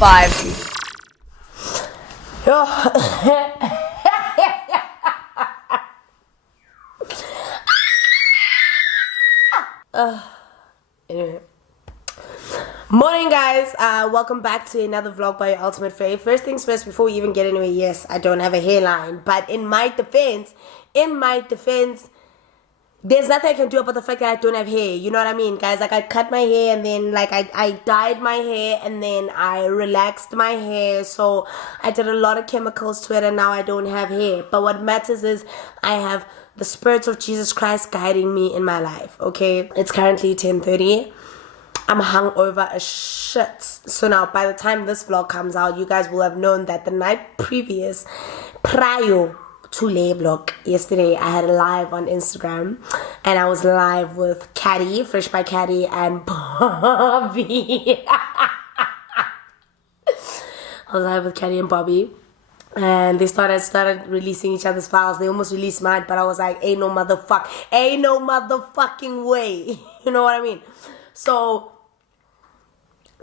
5. Anyway. Morning, guys. Welcome back to another vlog by your ultimate fave. First things first, before we even get into it, yes, I don't have a hairline, but in my defense, there's nothing I can do about the fact that I don't have hair. You know what I mean, guys? Like, I cut my hair and then like I dyed my hair and then I relaxed my hair. So I did a lot of chemicals to it and now I don't have hair. But what matters is I have the Spirit of Jesus Christ guiding me in my life, okay? It's currently 10:30. I'm hungover as shit. So now, by the time this vlog comes out, you guys will have known that the night previous, prior to lay vlog, yesterday, I had a live on Instagram. And I was live with Caddy, Fresh by Caddy, and Bobby. I was live with Caddy and Bobby. And they started releasing each other's files. They almost released mine, but I was like, ain't no motherfucking way. You know what I mean? So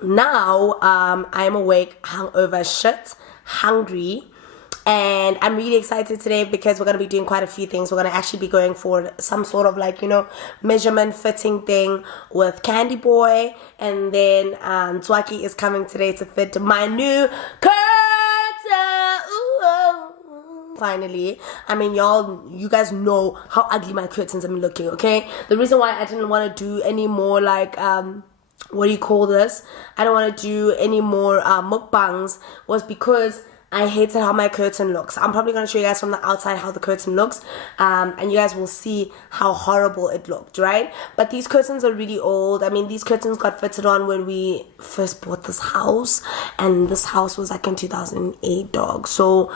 now I'm awake, hungover shit, hungry, and I'm really excited today because we're going to be doing quite a few things. We're going to actually be going for some sort of like, you know, measurement fitting thing with Candy Boy, and then Zwaki is coming today to fit my new curtain. Ooh. Finally, I mean, you guys know how ugly my curtains have been looking, okay? The reason why I didn't want to do any more like what do you call this? I don't want to do any more mukbangs was because I hated how my curtain looks. I'm probably going to show you guys from the outside how the curtain looks, and you guys will see how horrible it looked, right? But these curtains are really old. I mean, these curtains got fitted on when we first bought this house, and this house was like in 2008, dog. So,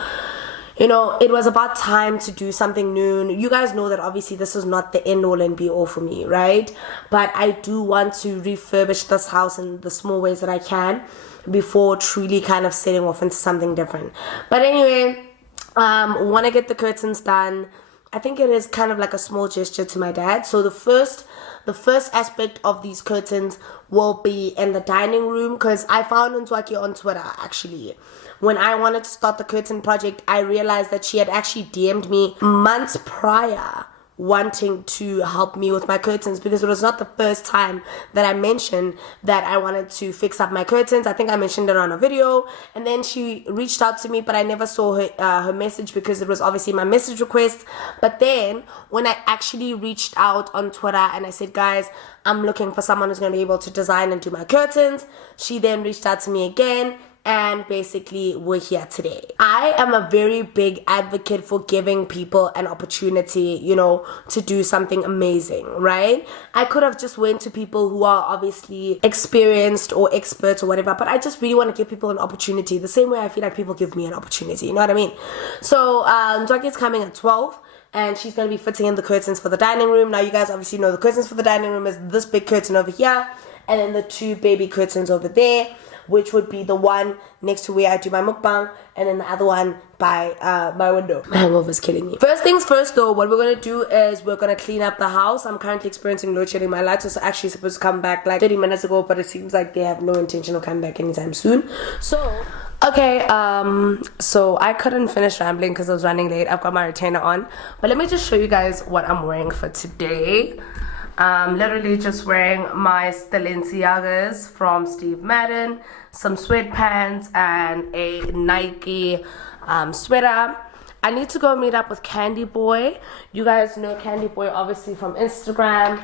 you know, it was about time to do something new. You guys know that obviously this is not the end all and be all for me, right? But I do want to refurbish this house in the small ways that I can before truly kind of setting off into something different. But anyway, want to get the curtains done. I think it is kind of like a small gesture to my dad. So the first aspect of these curtains will be in the dining room, because I found Nzwaki on Twitter actually. When I wanted to start the curtain project, I realized that she had actually DM'd me months prior wanting to help me with my curtains, because it was not the first time that I mentioned that I wanted to fix up my curtains. I think I mentioned it on a video, and then she reached out to me, but I never saw her message because it was obviously my message request. But then when I actually reached out on Twitter and I said, guys, I'm looking for someone who's going to be able to design and do my curtains, she then reached out to me again. And basically, we're here today. I am a very big advocate for giving people an opportunity, you know, to do something amazing, right? I could have just went to people who are obviously experienced or experts or whatever, but I just really want to give people an opportunity, the same way I feel like people give me an opportunity, you know what I mean? So, Zwaki is coming at 12. And she's going to be fitting in the curtains for the dining room. Now, you guys obviously know the curtains for the dining room is this big curtain over here, and then the two baby curtains over there, which would be the one next to where I do my mukbang, and then the other one by my window. My hangover's killing me. First things first though, what we're going to do is we're going to clean up the house. I'm currently experiencing load shedding. My lights was actually supposed to come back like 30 minutes ago, but it seems like they have no intention of coming back anytime soon. So, okay, so I couldn't finish rambling because I was running late. I've got my retainer on. But let me just show you guys what I'm wearing for today. Literally just wearing my Balenciagas from Steve Madden, some sweatpants, and a Nike sweater. I need to go meet up with Candy Boy. You guys know Candy Boy obviously from Instagram.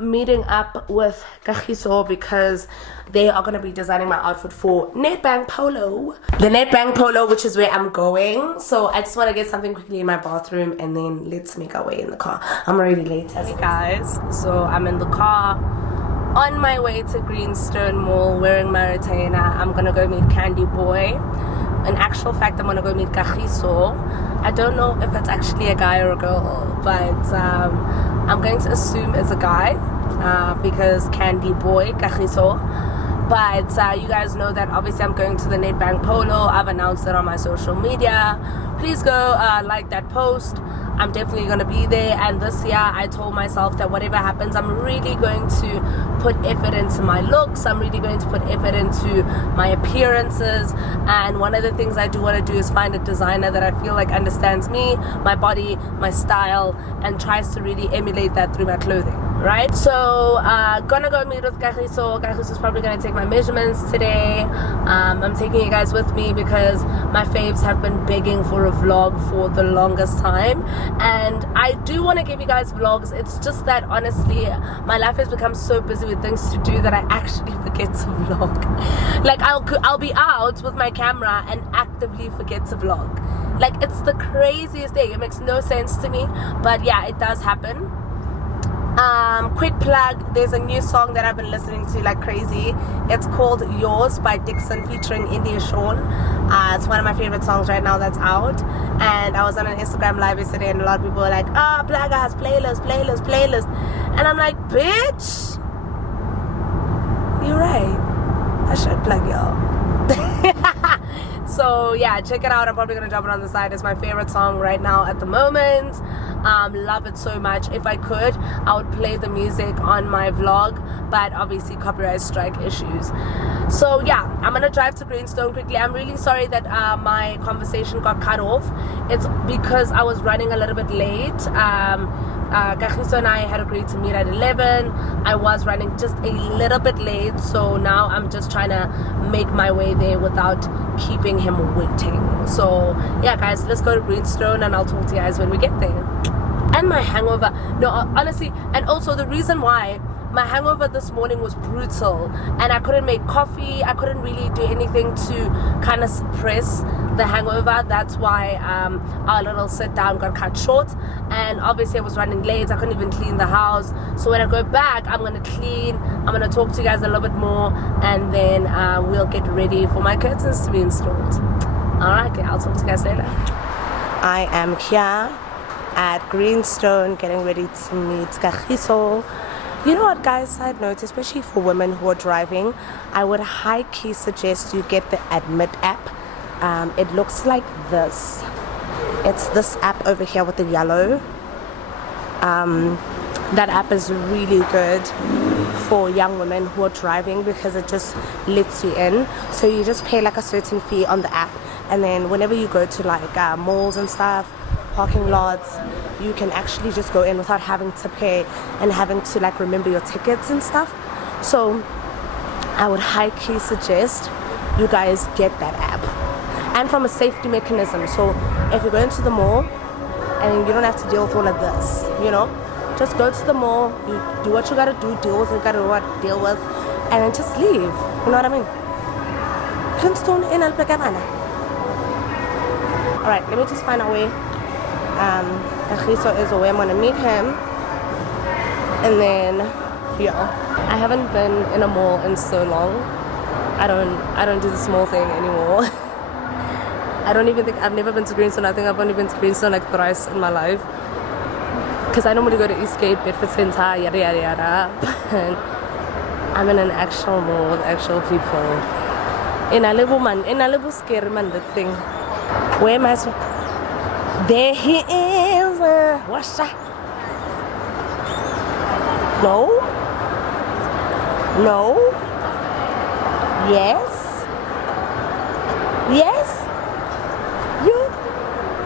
Meeting up with xoxo because they are going to be designing my outfit for Nedbank Polo. The Nedbank Polo, which is where I'm going. So I just want to get something quickly in my bathroom and then let's make our way in the car. I'm already late. Hey guys, so I'm in the car on my way to Greenstone Mall wearing my retainer. I'm going to go meet Candy Boy. In actual fact, I'm going to go meet xoxo. I don't know if it's actually a guy or a girl, but I'm going to assume it's a guy because Candy Boy, xoxo, but you guys know that obviously I'm going to the Nedbank Polo. I've announced it on my social media. Please go like that post. I'm definitely going to be there, and this year I told myself that whatever happens, I'm really going to put effort into my looks. I'm really going to put effort into my appearances, and one of the things I do want to do is find a designer that I feel like understands me, my body, my style, and tries to really emulate that through my clothing, right? So gonna go meet with xoxo. Xoxo is probably going to take my measurements today. I'm taking you guys with me because my faves have been begging for a vlog for the longest time, and I do want to give you guys vlogs. It's just that honestly my life has become so busy with things to do that I actually forget to vlog. Like I'll be out with my camera and actively forget to vlog. Like it's the craziest thing. It makes no sense to me, but yeah, it does happen. Quick plug, there's a new song that I've been listening to like crazy. It's called Yours by Dixon featuring India Shawn. It's one of my favorite songs right now that's out, and I was on an Instagram live yesterday and a lot of people were like, Plugger has playlist, and I'm like, bitch, you're right, I should plug y'all. So yeah, check it out. I'm probably gonna drop it on the side. It's my favorite song right now at the moment. Love it so much. If I could, I would play the music on my vlog, but obviously copyright strike issues. So yeah, I'm gonna drive to Greenstone quickly. I'm really sorry that my conversation got cut off. It's because I was running a little bit late. xoxo and I had agreed to meet at 11. I was running just a little bit late, so now I'm just trying to make my way there without keeping him waiting. So yeah guys, let's go to Greenstone and I'll talk to you guys when we get there. And my hangover, no, honestly, and also the reason why my hangover this morning was brutal, and I couldn't make coffee, I couldn't really do anything to kind of suppress the hangover. That's why our little sit down got cut short, and obviously I was running late. I couldn't even clean the house. So when I go back, I'm gonna clean, I'm gonna talk to you guys a little bit more, and then we'll get ready for my curtains to be installed. Alright, okay, I'll talk to you guys later. I am here at Greenstone getting ready to meet xoxo. You know what guys, side note, especially for women who are driving, I would high key suggest you get the Admit app. It looks like this. It's this app over here with the yellow. That app is really good for young women who are driving because it just lets you in. So you just pay like a certain fee on the app, and then whenever you go to like malls and stuff, parking lots, you can actually just go in without having to pay and having to like remember your tickets and stuff. So I would high key suggest you guys get that app, and from a safety mechanism. So if you go into the mall and you don't have to deal with all of this, you know, just go to the mall, you do what you gotta do, deal with what you gotta deal with, and then just leave. You know what I mean? Greenstone in Alpegavana. Alright, let me just find a way. xoxo is away. I'm gonna meet him, and then yeah, I haven't been in a mall in so long. I don't do the small thing anymore. I don't even think I've never been to Greenstone. I think I've only been to Greenstone like thrice in my life, because I normally go to Eastgate, Bedford Center, yada yada yada. And I'm in an actual mall with actual people. In a little scary man, the thing. Where am I? There he is. What's that? No? No? Yes? Yes? You?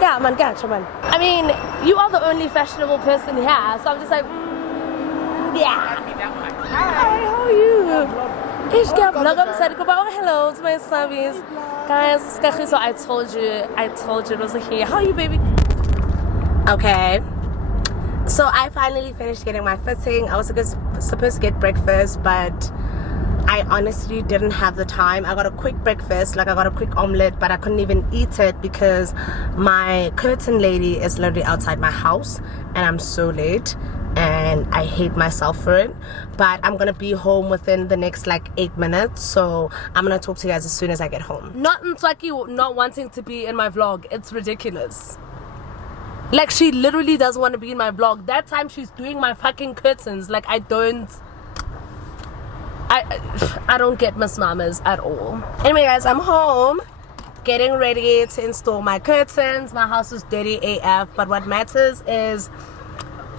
Yeah, man, gotcha, man. I mean, you are the only fashionable person here, so I'm just like, yeah. Hi, how are you? Hello to my subbies. Guys, so I told you it was here. How are you, baby? Okay. So I finally finished getting my fitting. I was supposed to get breakfast, but I honestly didn't have the time. I got a quick breakfast, like I got a quick omelette, but I couldn't even eat it because my curtain lady is literally outside my house, and I'm so late. And I hate myself for it, but I'm gonna be home within the next like 8 minutes, so I'm gonna talk to you guys as soon as I get home. Not Nswaki not wanting to be in my vlog, it's ridiculous. Like, she literally doesn't want to be in my vlog. That time she's doing my fucking curtains. Like, I don't. I don't get Miss Mamas at all. Anyway, guys, I'm home, getting ready to install my curtains. My house is dirty AF, but what matters is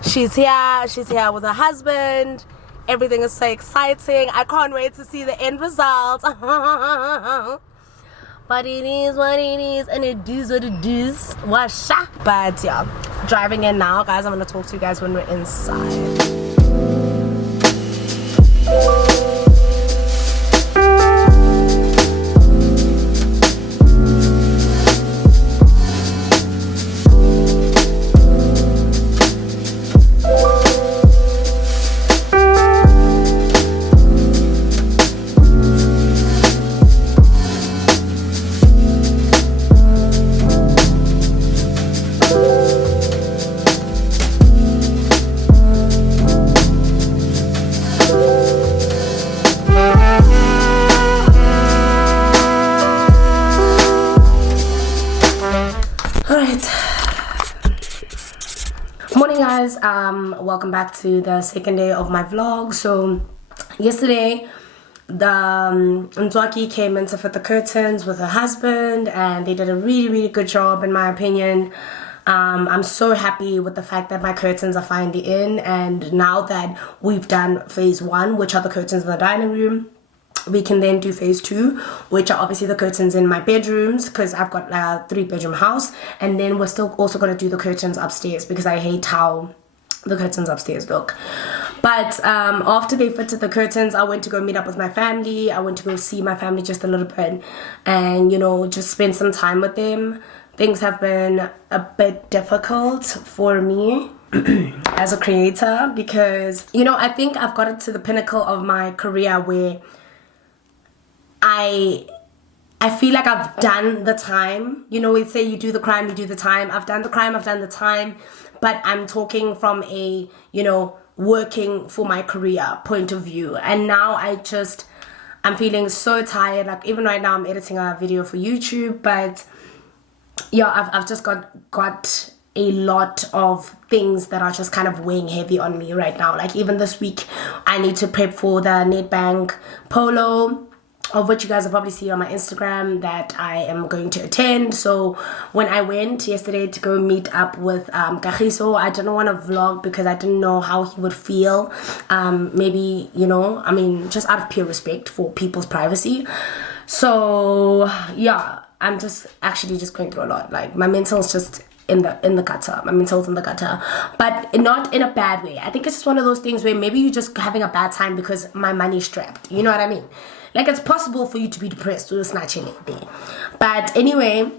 she's here. She's here with her husband. Everything is so exciting. I can't wait to see the end result. But it is what it is, and it does what it does. Washa. But yeah, driving in now, guys. I'm gonna talk to you guys when we're inside. Welcome back to the second day of my vlog. So yesterday the Nzwaki came in to fit the curtains with her husband, and they did a really good job in my opinion. I'm so happy with the fact that my curtains are finally in, and now that we've done phase 1, which are the curtains in the dining room, we can then do phase 2, which are obviously the curtains in my bedrooms, because I've got a 3-bedroom house. And then we're still also going to do the curtains upstairs, because I hate how the curtains upstairs look. But after they fitted the curtains, I went to go meet up with my family. I went to go see my family just a little bit, and, you know, just spend some time with them. Things have been a bit difficult for me as a creator, because, you know, I think I've gotten to the pinnacle of my career where I feel like I've done the time. You know, we say you do the crime, you do the time. I've done the crime, I've done the time. But I'm talking from a, you know, working for my career point of view. And now I'm feeling so tired. Like, even right now I'm editing a video for YouTube. But yeah, I've just got a lot of things that are just kind of weighing heavy on me right now. Like, even this week I need to prep for the Nedbank polo, of which you guys have probably seen on my Instagram, that I am going to attend. So when I went yesterday to go meet up with xoxo, I didn't want to vlog because I didn't know how he would feel. Maybe, you know, I mean, just out of pure respect for people's privacy. So yeah, I'm just actually just going through a lot. Like, my mental's just in the gutter. My mental's in the gutter, but not in a bad way. I think it's just one of those things where maybe you're just having a bad time because my money's strapped. You know what I mean? Like, it's possible for you to be depressed or snatching it there. But anyway,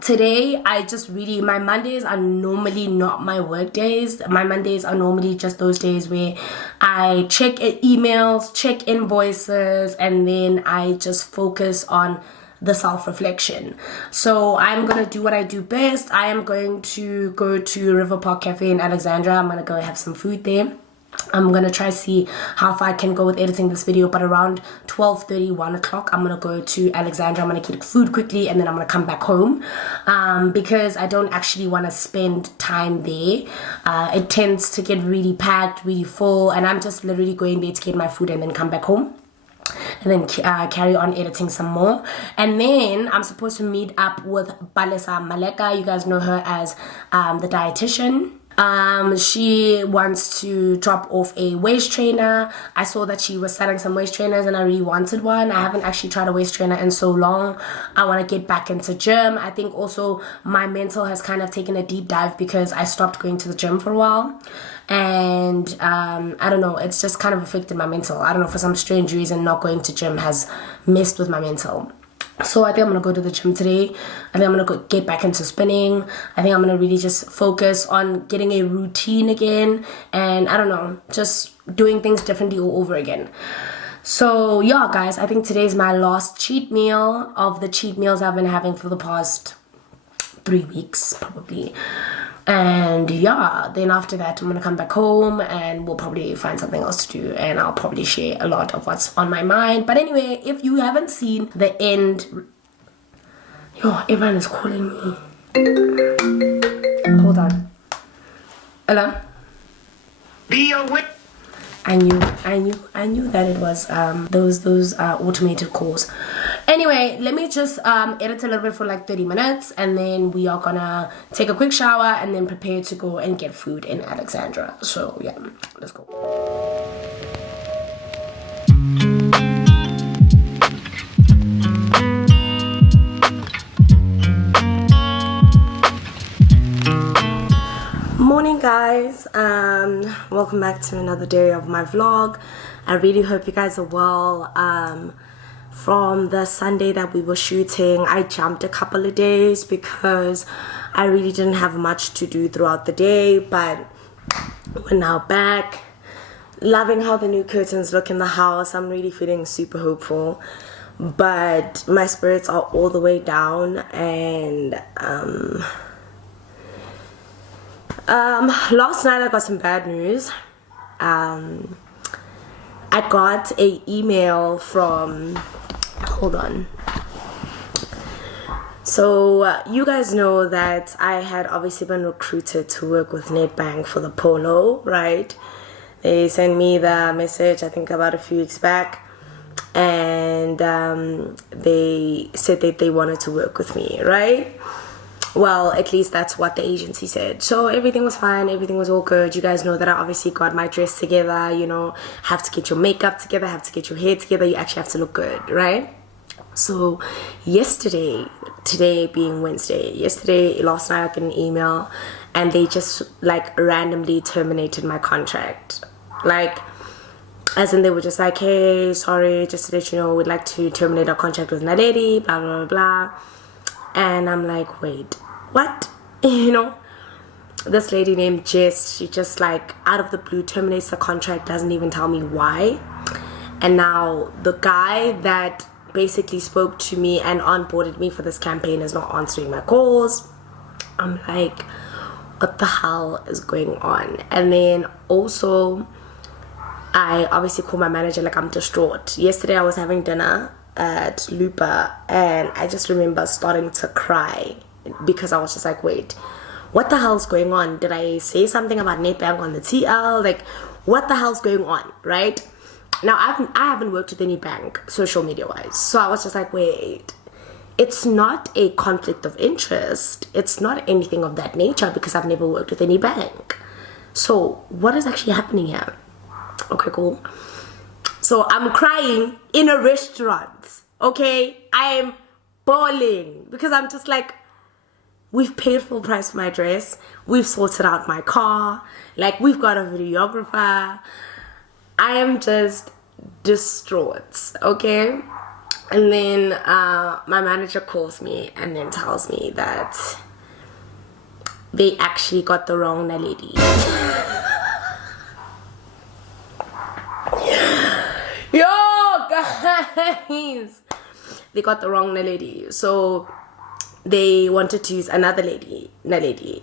today I just really, my Mondays are normally not my work days. My Mondays are normally just those days where I check emails, check invoices, and then I just focus on the self-reflection. So I'm gonna do what I do best. I am going to go to River Park Cafe in Alexandra. I'm gonna go have some food there. I'm gonna try to see how far I can go with editing this video, but around 12:30, 1 o'clock, I'm gonna go to Alexandra. I'm gonna get food quickly, and then I'm gonna come back home, because I don't actually want to spend time there. It tends to get really packed, really full, and I'm just literally going there to get my food and then come back home, and then carry on editing some more. And then I'm supposed to meet up with Mallela. You guys know her as the dietitian. She wants to drop off a waist trainer. I saw that she was selling some waist trainers, and I really wanted one. I haven't actually tried a waist trainer in so long. I want to get back into gym. I think also my mental has kind of taken a deep dive because I stopped going to the gym for a while, and I don't know, it's just kind of affected my mental. I don't know, for some strange reason, not going to gym has messed with my mental. So I think I'm going to go to the gym today. I think I'm going to get back into spinning. I think I'm going to really just focus on getting a routine again. And I don't know, just doing things differently all over again. So yeah, guys, I think today's my last cheat meal of the cheat meals I've been having for the past 3 weeks, probably. And yeah, then after that I'm gonna come back home and we'll probably find something else to do, and I'll probably share a lot of what's on my mind. But anyway, if you haven't seen the end, yo, everyone is calling me. Hold on. Hello? Be aware. I knew that it was those automated calls. Anyway, let me just edit a little bit for like 30 minutes, and then we are gonna take a quick shower and then prepare to go and get food in Alexandra. So yeah, let's go. Morning guys, welcome back to another day of my vlog. I really hope you guys are well. From the Sunday that we were shooting, I jumped a couple of days because I really didn't have much to do throughout the day, but we're now back. Loving how the new curtains look in the house. I'm really feeling super hopeful, but my spirits are all the way down. And last night I got some bad news. I got a email from, hold on. So you guys know that I had obviously been recruited to work with Nedbank for the polo, right? They sent me the message, I think about a few weeks back, and they said that they wanted to work with me, right? Well, at least that's what the agency said. So everything was fine. Everything was all good. You guys know that I obviously got my dress together. You know, have to get your makeup together, have to get your hair together. You actually have to look good, right? So yesterday, today being Wednesday, last night I got an email and they just like randomly terminated my contract. Like, as in they were just like, hey, sorry, just to let you know, we'd like to terminate our contract with Naledi, blah, blah, blah, blah. And I'm like, wait, what? You know, this lady named Jess, she just like out of the blue terminates the contract, doesn't even tell me why. And now the guy that basically spoke to me and onboarded me for this campaign is not answering my calls. I'm like, what the hell is going on? And then also, I obviously called my manager, like I'm distraught. Yesterday I was having dinner at Lupa and I just remember starting to cry because I was just like, wait, what the hell's going on? Did I say something about Nedbank on the TL? Like, what the hell's going on, right? Now I haven't worked with any bank social media wise, so I was just like, wait, it's not a conflict of interest, it's not anything of that nature because I've never worked with any bank. So what is actually happening here? Okay, cool. So I'm crying in a restaurant, okay? I am bawling because I'm just like, we've paid full price for my dress. We've sorted out my car. Like, we've got a videographer. I am just distraught, okay? And then my manager calls me and then tells me that they actually got the wrong Naledi. Yo, guys, they got the wrong Naledi. So they wanted to use another lady, Naledi,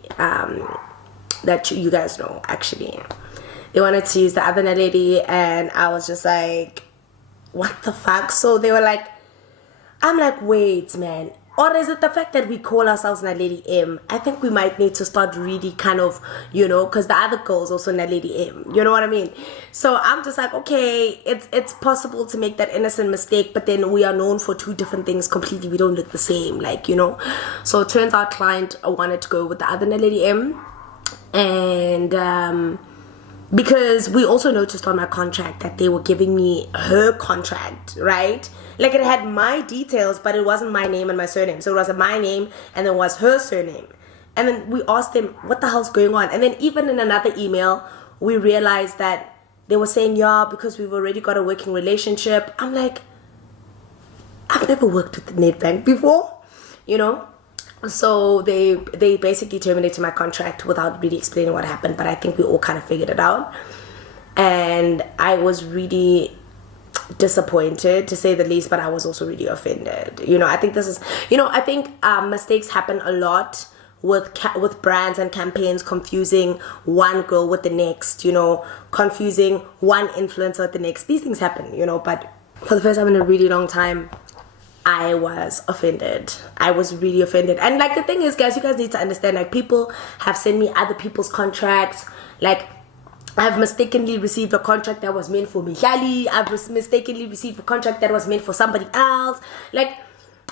that you guys know, actually. They wanted to use the other Naledi, and I was just like, what the fuck? So they were like, I'm like, wait, man. Or is it the fact that we call ourselves Naledi M? I think we might need to start really kind of, you know, because the other girl is also Naledi M. You know what I mean? So I'm just like, okay, it's possible to make that innocent mistake, but then we are known for two different things completely. We don't look the same, like, you know. So it turns out client wanted to go with the other Naledi M. And because we also noticed on my contract that they were giving me her contract, right? Like, it had my details, but it wasn't my name and my surname. So it was my name and then was her surname. And then we asked them, what the hell's going on? And then even in another email, we realized that they were saying, yeah, because we've already got a working relationship. I'm like, I've never worked with the Nedbank before, you know? So they basically terminated my contract without really explaining what happened, but I think we all kind of figured it out. And I was really disappointed, to say the least, but I was also really offended. You know, I think this is, you know, I think mistakes happen a lot with brands and campaigns, confusing one girl with the next, you know, confusing one influencer with the next. These things happen, you know, but for the first time in a really long time, I was offended. I was really offended. And like, the thing is, guys, you guys need to understand, like, people have sent me other people's contracts. Like, I've mistakenly received a contract that was meant for Mihlali. I've mistakenly received a contract that was meant for somebody else. Like,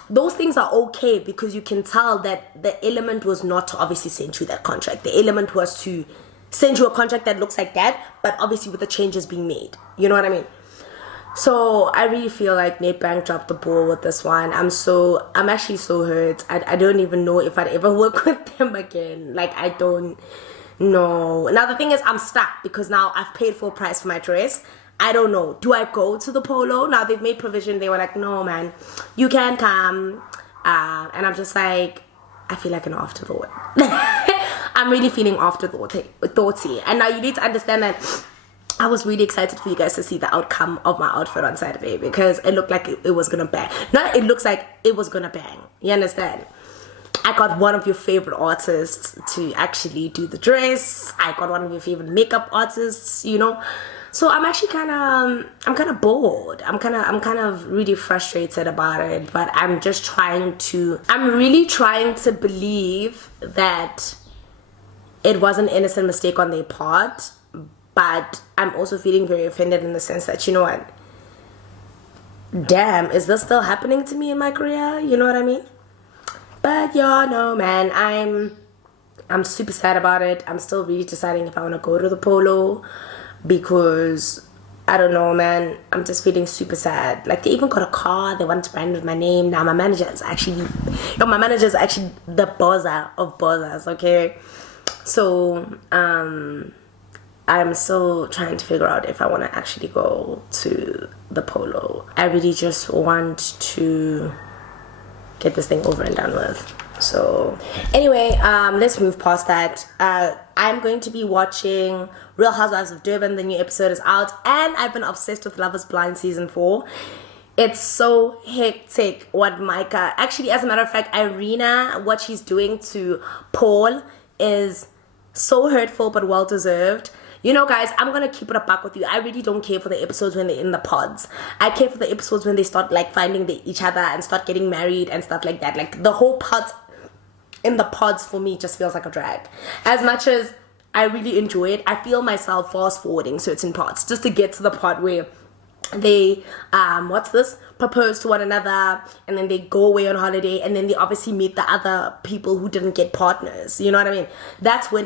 those things are okay because you can tell that the element was not to obviously send you that contract. The element was to send you a contract that looks like that, but obviously with the changes being made. You know what I mean? So I really feel like Nedbank dropped the ball with this one. I'm actually so hurt. I don't even know if I'd ever work with them again. Like, I don't know. Now the thing is, I'm stuck because now I've paid full price for my dress. I don't know. Do I go to the polo? Now they've made provision. They were like, no, man, you can come. And I'm just like, I feel like an afterthought. I'm really feeling afterthoughty. And now you need to understand that I was really excited for you guys to see the outcome of my outfit on Saturday because it looked like it was gonna bang. Not it looks like it was gonna bang. You understand? I got one of your favorite artists to actually do the dress. I got one of your favorite makeup artists, you know. So I'm actually kind of bored. I'm kind of really frustrated about it, but I'm really trying to believe that it was an innocent mistake on their part, but I'm also feeling very offended in the sense that, you know what? Damn, is this still happening to me in my career? You know what I mean? But y'all know, man, I'm super sad about it. I'm still really deciding if I want to go to the polo because I don't know, man. I'm just feeling super sad. Like, they even got a car. They wanted to brand with my name. Now my manager is actually the bozza of bozzas, okay? So I'm still trying to figure out if I want to actually go to the polo. I really just want to get this thing over and done with. So anyway, let's move past that. I'm going to be watching Real Housewives of Durban. The new episode is out, and I've been obsessed with Love is Blind season 4. It's so hectic what Micah, actually, as a matter of fact, Irina, what she's doing to Paul is so hurtful but well deserved. You know, guys, I'm gonna keep it a buck with you. I really don't care for the episodes when they're in the pods. I care for the episodes when they start like finding each other and start getting married and stuff like that. Like, the whole part in the pods for me just feels like a drag. As much as I really enjoy it, I feel myself fast forwarding certain parts just to get to the part where they propose to one another, and then they go away on holiday, and then they obviously meet the other people who didn't get partners. You know what I mean? That's when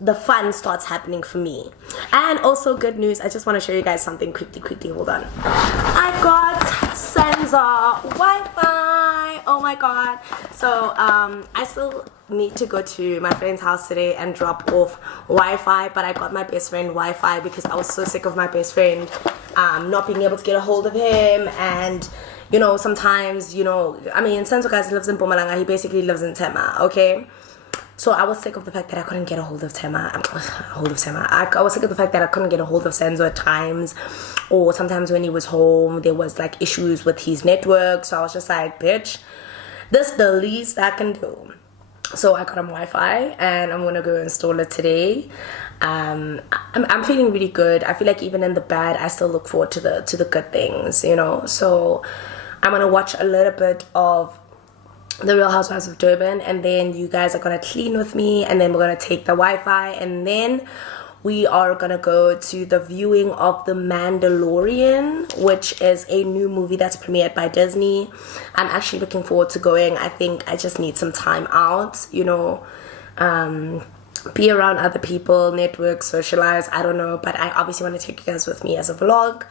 the fun starts happening for me. And also, good news, I just want to show you guys something quickly. Hold on. I got Senza Wi-Fi. Oh my god. So I still need to go to my friend's house today and drop off Wi-Fi, but I got my best friend Wi-Fi because I was so sick of my best friend not being able to get a hold of him. And you know, sometimes, you know, I mean, Senzo, guys, lives in Mpumalanga. He basically lives in Tema, okay? So I was sick of the fact that I couldn't get a hold of Tema. I was sick of the fact that I couldn't get a hold of Senzo at times. Or sometimes when he was home, there was like issues with his network. So I was just like, bitch, this is the least I can do. So I got him Wi-Fi, and I'm gonna go install it today. I'm feeling really good. I feel like even in the bad, I still look forward to the good things, you know. So I'm gonna watch a little bit of The Real Housewives of Durban, and then you guys are gonna clean with me, and then we're gonna take the Wi-Fi, and then we are gonna go to the viewing of The Mandalorian, which is a new movie that's premiered by Disney. I'm actually looking forward to going. I think I just need some time out, you know, be around other people, network, socialize, I don't know, but I obviously want to take you guys with me as a vlog.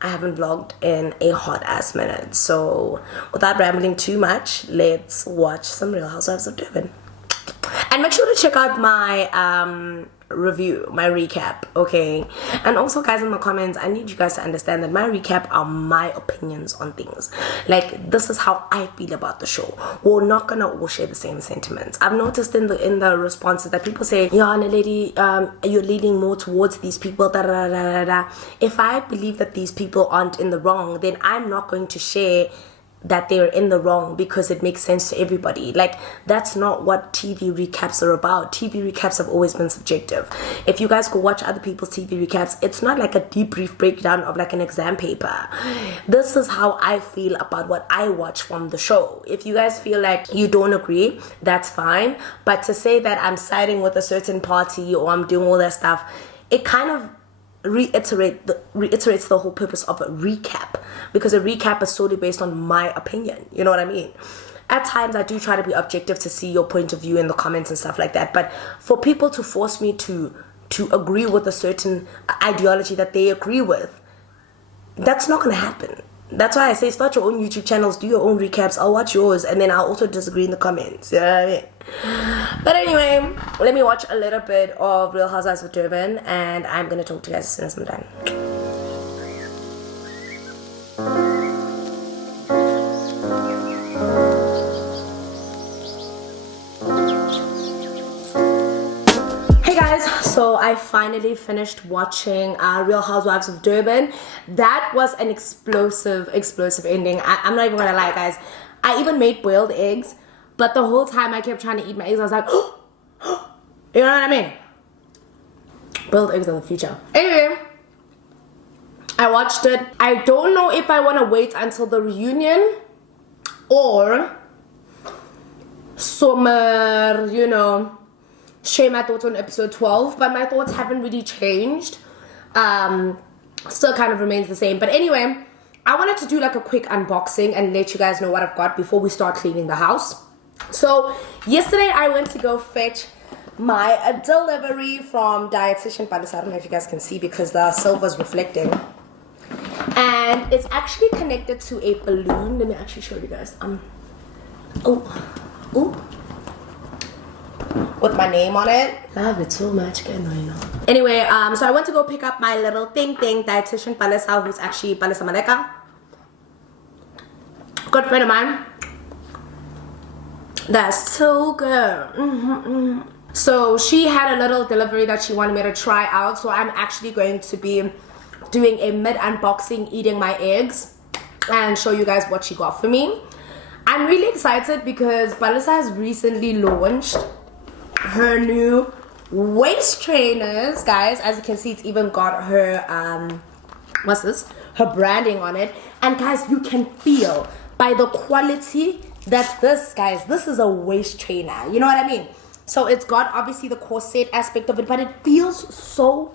I haven't vlogged in a hot ass minute. So without rambling too much, let's watch some Real Housewives of Durban. And make sure to check out my review, my recap, okay? And also, guys, in the comments, I need you guys to understand that my recap are my opinions on things. Like, this is how I feel about the show. We're not gonna all share the same sentiments. I've noticed in the responses that people say, yeah, Naledi, you're leaning more towards these people, da da da da da. If I believe that these people aren't in the wrong, then I'm not going to share that they're in the wrong because it makes sense to everybody. Like, that's not what TV recaps are about. TV recaps have always been subjective. If you guys go watch other people's TV recaps, it's not like a debrief breakdown of like an exam paper. This is how I feel about what I watch from the show. If you guys feel like you don't agree, that's fine. But to say that I'm siding with a certain party or I'm doing all that stuff, it kind of reiterates the whole purpose of a recap, because a recap is solely based on my opinion. You know what I mean? At times I do try to be objective to see your point of view in the comments and stuff like that, but for people to force me to agree with a certain ideology that they agree with, that's not gonna happen. That's why I say start your own YouTube channels, do your own recaps. I'll watch yours and then I'll also disagree in the comments. You know what I mean? But anyway, let me watch a little bit of Real Housewives of Durban and I'm gonna talk to you guys as soon as I'm done. So I finally finished watching Real Housewives of Durban. That was an explosive ending. I'm not even gonna lie, guys. I even made boiled eggs, but the whole time I kept trying to eat my eggs, I was like, you know what I mean? Boiled eggs are the future. Anyway, I watched it. I don't know if I want to wait until the reunion or summer, you know, share my thoughts on episode 12, but my thoughts haven't really changed. Still kind of remains the same. But anyway, I wanted to do like a quick unboxing and let you guys know what I've got before we start cleaning the house. So yesterday I went to go fetch my delivery from dietitian Palisa. I don't know if you guys can see because the silver's reflecting, and it's actually connected to a balloon. Let me actually show you guys. With my name on it. Love it so much. Anyway, so I went to go pick up my little thing dietitian Palisa, who's actually Palisa Maleka, good friend of mine. That's so good. So she had a little delivery that she wanted me to try out, so I'm actually going to be doing a mid unboxing, eating my eggs, and show you guys what she got for me. I'm really excited because Palisa has recently launched her new waist trainers, guys. As you can see, it's even got her what's this, her branding on it. And guys, you can feel by the quality that this is a waist trainer, you know what I mean? So it's got obviously the corset aspect of it, but it feels so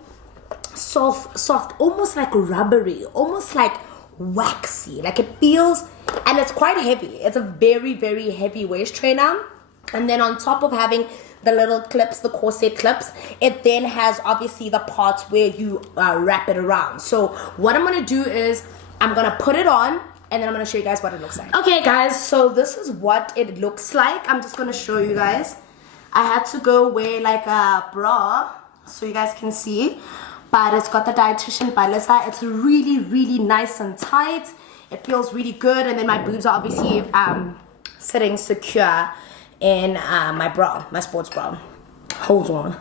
soft, almost like rubbery, almost like waxy. Like it feels, and it's quite heavy. It's a very heavy waist trainer. And then on top of having the little clips, the corset clips, it then has obviously the parts where you wrap it around. So what I'm gonna do is I'm gonna put it on and then I'm gonna show you guys what it looks like. Okay guys, so this is what it looks like. I'm just gonna show you guys. I had to go wear like a bra so you guys can see, but it's got the dietitian Palisa. It's really nice and tight. It feels really good, and then my boobs are obviously sitting secure in my bra, my sports bra. Hold on.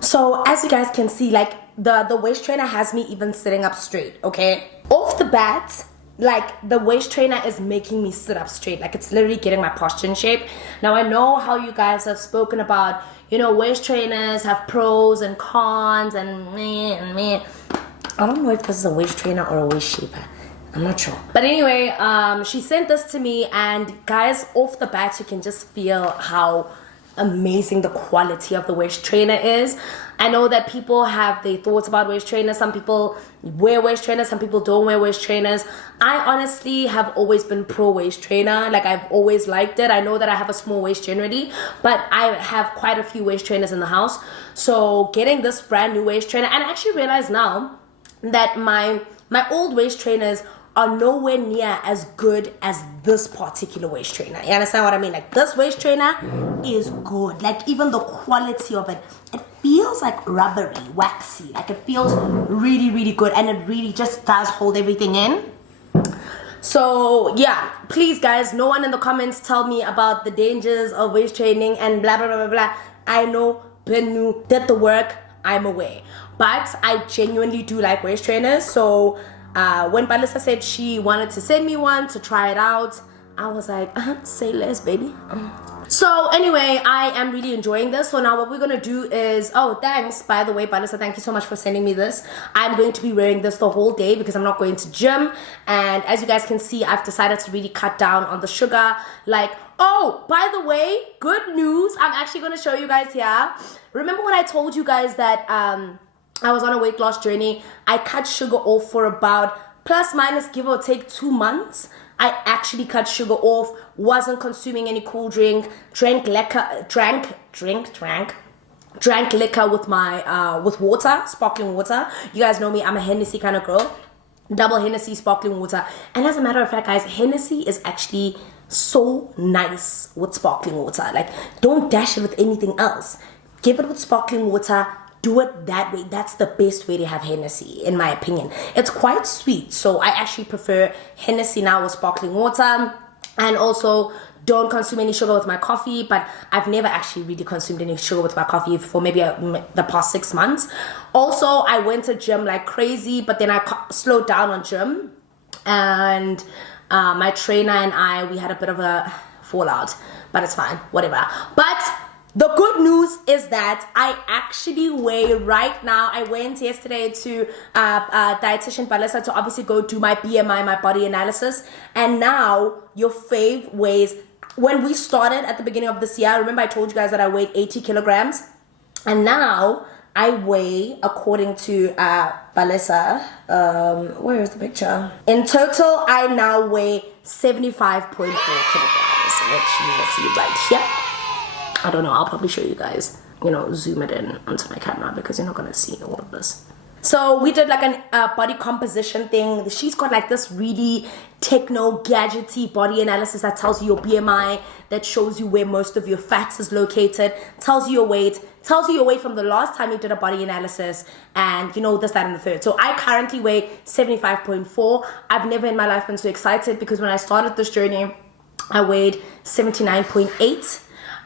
So as you guys can see, like the waist trainer has me even sitting up straight, okay? Off the bat, like the waist trainer is making me sit up straight. Like it's literally getting my posture in shape. Now I know how you guys have spoken about, you know, waist trainers have pros and cons and meh. I don't know if this is a waist trainer or a waist shaper. I'm not sure. But anyway, she sent this to me, and guys, off the bat, you can just feel how amazing the quality of the waist trainer is. I know that people have their thoughts about waist trainers. Some people wear waist trainers, some people don't wear waist trainers. I honestly have always been pro waist trainer. Like I've always liked it. I know that I have a small waist generally, but I have quite a few waist trainers in the house. So getting this brand new waist trainer, and I actually realize now that my old waist trainers are nowhere near as good as this particular waist trainer. You understand what I mean? Like this waist trainer is good. Like even the quality of it, it feels like rubbery, waxy. Like it feels really good, and it really just does hold everything in. So yeah, please guys, no one in the comments tell me about the dangers of waist training and blah blah blah. I know Bennu did the work, I'm aware, but I genuinely do like waist trainers. So when Balisa said she wanted to send me one to try it out, I was like, say less, baby. So anyway, I am really enjoying this. So now what we're gonna do is, oh, thanks, by the way, Balisa, thank you so much for sending me this. I'm going to be wearing this the whole day because I'm not going to gym. And as you guys can see, I've decided to really cut down on the sugar. Like, oh, by the way, good news. I'm actually gonna show you guys here. Remember when I told you guys that I was on a weight loss journey? I cut sugar off for about plus minus give or take 2 months. I actually cut sugar off, wasn't consuming any cool drink, drank liquor with my with water, sparkling water. You guys know me, I'm a Hennessy kind of girl. Double Hennessy, sparkling water. And as a matter of fact, guys, Hennessy is actually so nice with sparkling water. Like, don't dash it with anything else. Give it with sparkling water. Do it that way. That's the best way to have Hennessy, in my opinion. It's quite sweet, so I actually prefer Hennessy now with sparkling water. And also, don't consume any sugar with my coffee, but I've never actually really consumed any sugar with my coffee for maybe the past 6 months. Also, I went to gym like crazy, but then I slowed down on gym. And my trainer and I, we had a bit of a fallout, but it's fine, whatever. But the good news is that I actually weigh right now. I went yesterday to dietitian Balisa to obviously go do my BMI, my body analysis. And now your fave weighs, when we started at the beginning of this year, remember I told you guys that I weighed 80 kilograms. And now I weigh, according to Balisa, where is the picture? In total, I now weigh 75.4 kilograms, which you will see right here. I don't know, I'll probably show you guys, zoom it in onto my camera because you're not gonna see all of this. So we did like a body composition thing. She's got like this really techno gadgety body analysis that tells you your BMI, that shows you where most of your fat is located, tells you your weight from the last time you did a body analysis, and this, that, and the third. So I currently weigh 75.4. I've never in my life been so excited because when I started this journey, I weighed 79.8.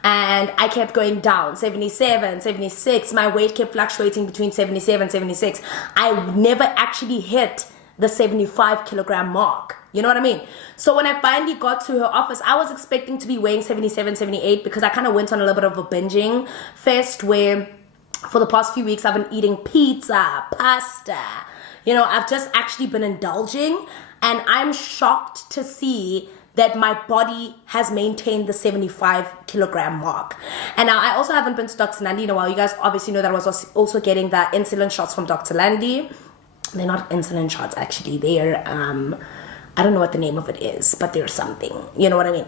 And I kept going down, 77, 76. My weight kept fluctuating between 77, 76. I never actually hit the 75 kilogram mark. You know what I mean? So when I finally got to her office, I was expecting to be weighing 77, 78 because I kind of went on a little bit of a binging fest where for the past few weeks I've been eating pizza, pasta. I've just actually been indulging, and I'm shocked to see that my body has maintained the 75 kilogram mark. And now I also haven't been to Dr. Naledi in a while. You guys obviously know that I was also getting the insulin shots from Dr. Naledi. They're not insulin shots, actually. They're, I don't know what the name of it is, but they're something. You know what I mean?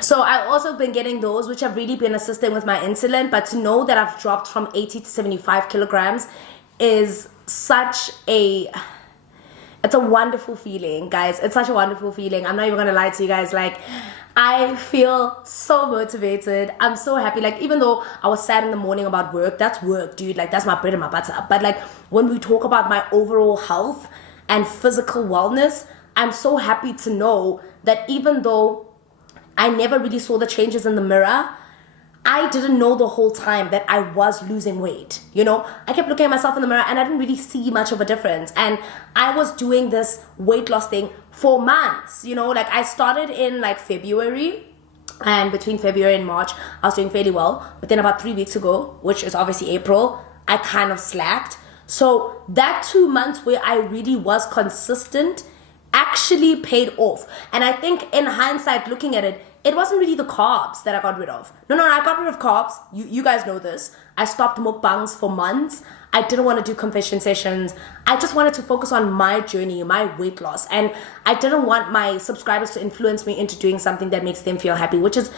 So I've also been getting those, which have really been assisting with my insulin. But to know that I've dropped from 80 to 75 kilograms is such a... It's a wonderful feeling, guys. It's such a wonderful feeling. I'm not even gonna lie to you guys. Like, I feel so motivated. I'm so happy. Like, even though I was sad in the morning about work, that's work, dude. Like, that's my bread and my butter. But like, when we talk about my overall health and physical wellness, I'm so happy to know that even though I never really saw the changes in the mirror, I didn't know the whole time that I was losing weight. I kept looking at myself in the mirror and I didn't really see much of a difference. And I was doing this weight loss thing for months. Like I started in like February, and between February and March, I was doing fairly well. But then about 3 weeks ago, which is obviously April, I kind of slacked. So that 2 months where I really was consistent actually paid off. And I think in hindsight, looking at it, it wasn't really the carbs that I got rid of. No, I got rid of carbs. You guys know this. I stopped mukbangs for months. I didn't want to do confession sessions. I just wanted to focus on my journey, my weight loss. And I didn't want my subscribers to influence me into doing something that makes them feel happy, which is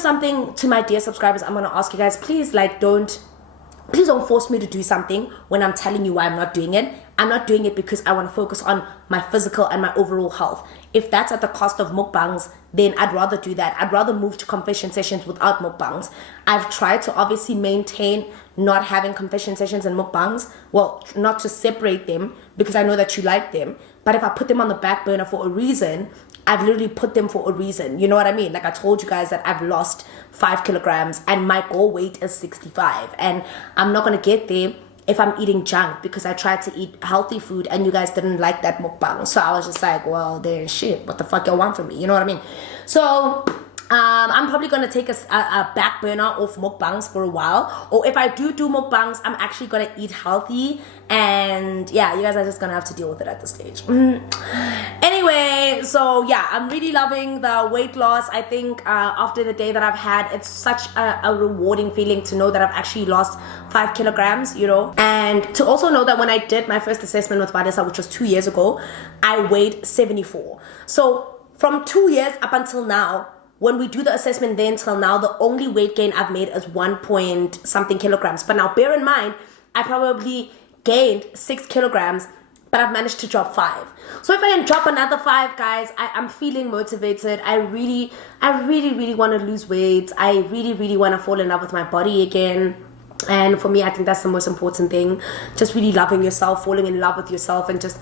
something, to my dear subscribers, I'm going to ask you guys, please don't force me to do something when I'm telling you why I'm not doing it. I'm not doing it because I want to focus on my physical and my overall health. If that's at the cost of mukbangs, then I'd rather do that. I'd rather move to confession sessions without mukbangs. I've tried to obviously maintain not having confession sessions and mukbangs. Well, not to separate them because I know that you like them. But if I put them on the back burner for a reason, I've literally put them for a reason. You know what I mean? Like I told you guys that I've lost 5 kilograms and my goal weight is 65. And I'm not going to get there if I'm eating junk, because I tried to eat healthy food and you guys didn't like that mukbang. So I was just like, well, then shit, what the fuck y'all want from me? You know what I mean? So I'm probably gonna take a back burner off mukbangs for a while, or if I do mukbangs, I'm actually gonna eat healthy, and yeah, you guys are just gonna have to deal with it at this stage. Anyway, so yeah, I'm really loving the weight loss. I think after the day that I've had, it's such a rewarding feeling to know that I've actually lost 5 kilograms, you know, and to also know that when I did my first assessment with Vanessa, which was 2 years ago, I weighed 74. So from 2 years up until now, when we do the assessment then till now, the only weight gain I've made is 1 point something kilograms. But now bear in mind, I probably gained 6 kilograms, but I've managed to drop 5. So if I can drop another 5, guys, I'm feeling motivated. I really want to lose weight. I really want to fall in love with my body again. And for me, I think that's the most important thing. Just really loving yourself, falling in love with yourself, and just,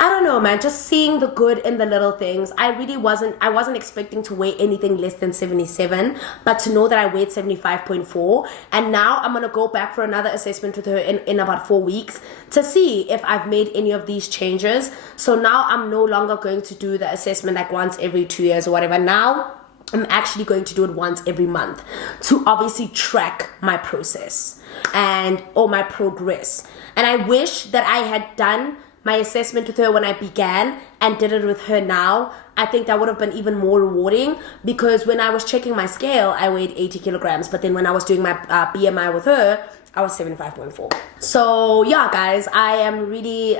I don't know, man, just seeing the good in the little things. I wasn't expecting to weigh anything less than 77, but to know that I weighed 75.4, and now I'm gonna go back for another assessment with her in about 4 weeks to see if I've made any of these changes. So now I'm no longer going to do the assessment like once every 2 years or whatever. Now I'm actually going to do it once every month to obviously track my process or my progress. And I wish that I had done my assessment with her when I began and did it with her now. I think that would have been even more rewarding, because when I was checking my scale, I weighed 80 kilograms. But then when I was doing my BMI with her, I was 75.4. So yeah, guys, I am really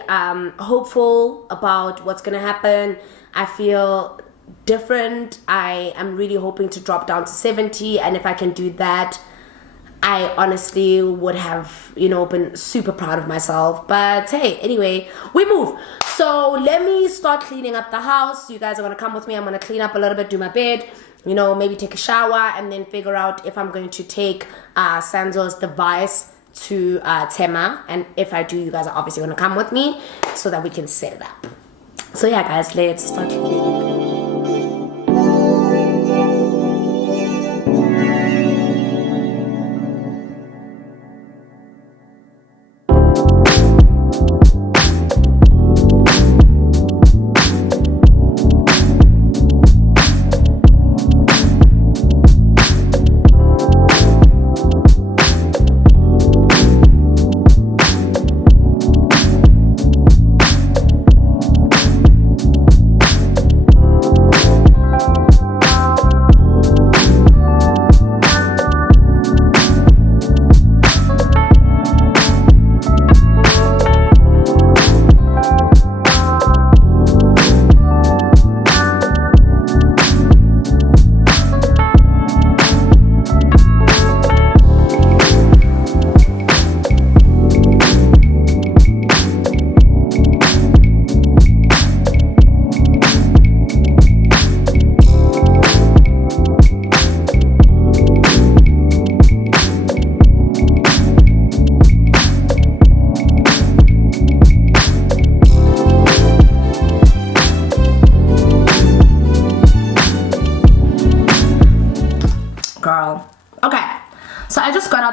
hopeful about what's gonna happen. I feel different. I am really hoping to drop down to 70, and if I can do that, I honestly would have, you know, been super proud of myself. But hey, anyway, we move. So let me start cleaning up the house. You guys are gonna come with me. I'm gonna clean up a little bit, do my bed, you know, maybe take a shower, and then figure out if I'm going to take Sanzo's device to Tema. And if I do, you guys are obviously gonna come with me so that we can set it up. So yeah, guys, let's start cleaning.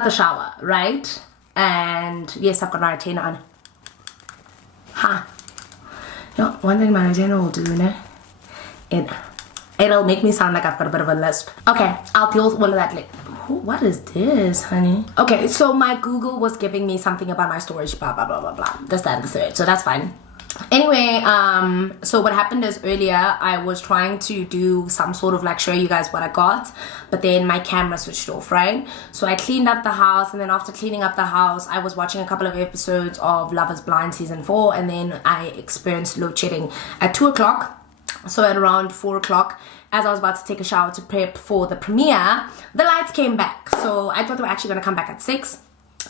The shower, right? And yes, I've got my retainer on. You know, one thing my retainer will do, it'll make me sound like I've got a bit of a lisp. Okay, I'll deal with all of that later. What is this, honey? Okay, so my Google was giving me something about my storage, blah blah blah blah blah, this, that, and the third, so that's fine. Anyway, so what happened is earlier I was trying to do some sort of like show you guys what I got, but then my camera switched off, right? So I cleaned up the house, and then after cleaning up the house, I was watching a couple of episodes of Love is Blind season 4, and then I experienced load shedding at 2 o'clock. So at around 4 o'clock, as I was about to take a shower to prep for the premiere, the lights came back. So I thought they were actually going to come back at 6.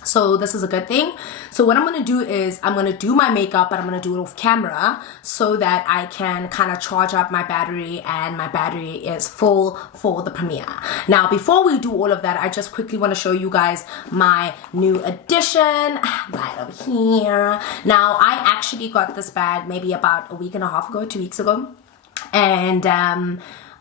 So this is a good thing. So what I'm going to do is I'm going to do my makeup, but I'm going to do it off camera so that I can kind of charge up my battery, and my battery is full for the premiere. Now, before we do all of that, I just quickly want to show you guys my new addition right over here. Now, I actually got this bag maybe about a week and a half ago, 2 weeks ago. And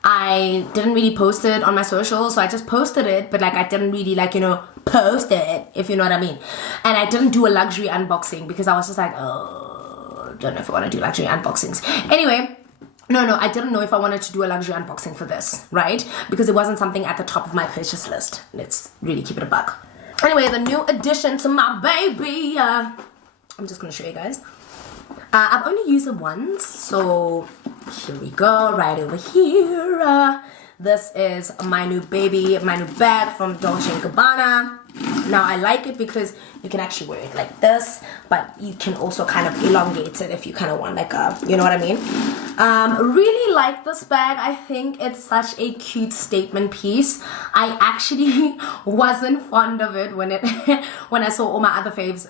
I didn't really post it on my socials, so I just posted it, but like I didn't really like, you know, post it, if you know what I mean. And I didn't do a luxury unboxing because I was just like, oh, don't know if I want to do luxury unboxings. Anyway, no, I didn't know if I wanted to do a luxury unboxing for this, right? Because it wasn't something at the top of my purchase list. Let's really keep it a buck. Anyway, the new addition to my baby. I'm just going to show you guys. I've only used it once, so here we go, right over here. This is my new baby, my new bag from Dolce & Gabbana. Now I like it because you can actually wear it like this, but you can also kind of elongate it if you kind of want like a, you know what I mean? Really like this bag. I think it's such a cute statement piece. I actually wasn't fond of it when when I saw all my other faves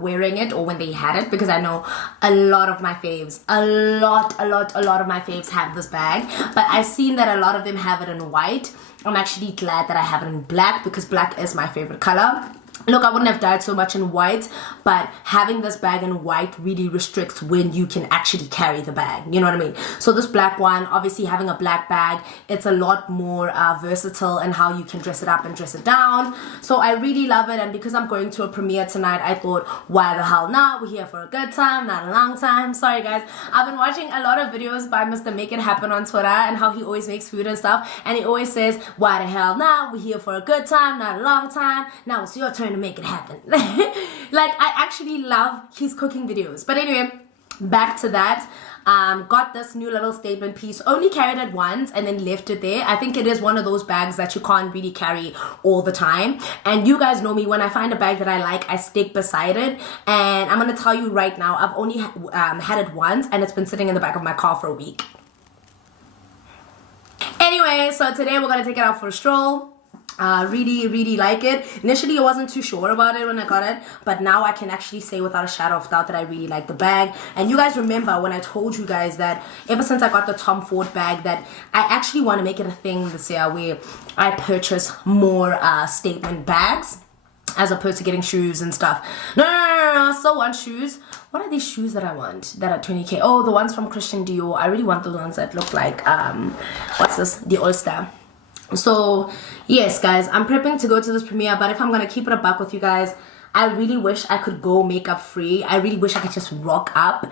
wearing it, or when they had it, because I know a lot of my faves, a lot of my faves have this bag, but I've seen that a lot of them have it in white. I'm actually glad that I have it in black, because black is my favorite color. Look, I wouldn't have dyed so much in white, but having this bag in white really restricts when you can actually carry the bag, you know what I mean? So this black one, obviously having a black bag, it's a lot more versatile in how you can dress it up and dress it down. So I really love it, and because I'm going to a premiere tonight, I thought, why the hell not? We're here for a good time, not a long time. Sorry guys, I've been watching a lot of videos by Mr. Make It Happen on Twitter, and how he always makes food and stuff, and he always says, why the hell not? We're here for a good time, not a long time. Now it's your turn to make it happen. Like, I actually love his cooking videos. But anyway, back to that. Got this new little statement piece, only carried it once and then left it there. I think it is one of those bags that you can't really carry all the time, and you guys know me, when I find a bag that I like, I stick beside it. And I'm gonna tell you right now, I've only had it once, and it's been sitting in the back of my car for a week. Anyway, so today we're gonna take it out for a stroll. Really like it. Initially I wasn't too sure about it when I got it, but now I can actually say without a shadow of doubt that I really like the bag. And you guys remember when I told you guys that ever since I got the Tom Ford bag, that I actually want to make it a thing this year where I purchase more statement bags as opposed to getting shoes and stuff. No, I still want shoes. What are these shoes that I want that are 20k? Oh, the ones from Christian Dior. I really want the ones that look like what's this, the All-Star. So yes guys, I'm prepping to go to this premiere, but if I'm gonna keep it a buck with you guys, I really wish I could go makeup free. I really wish I could just rock up,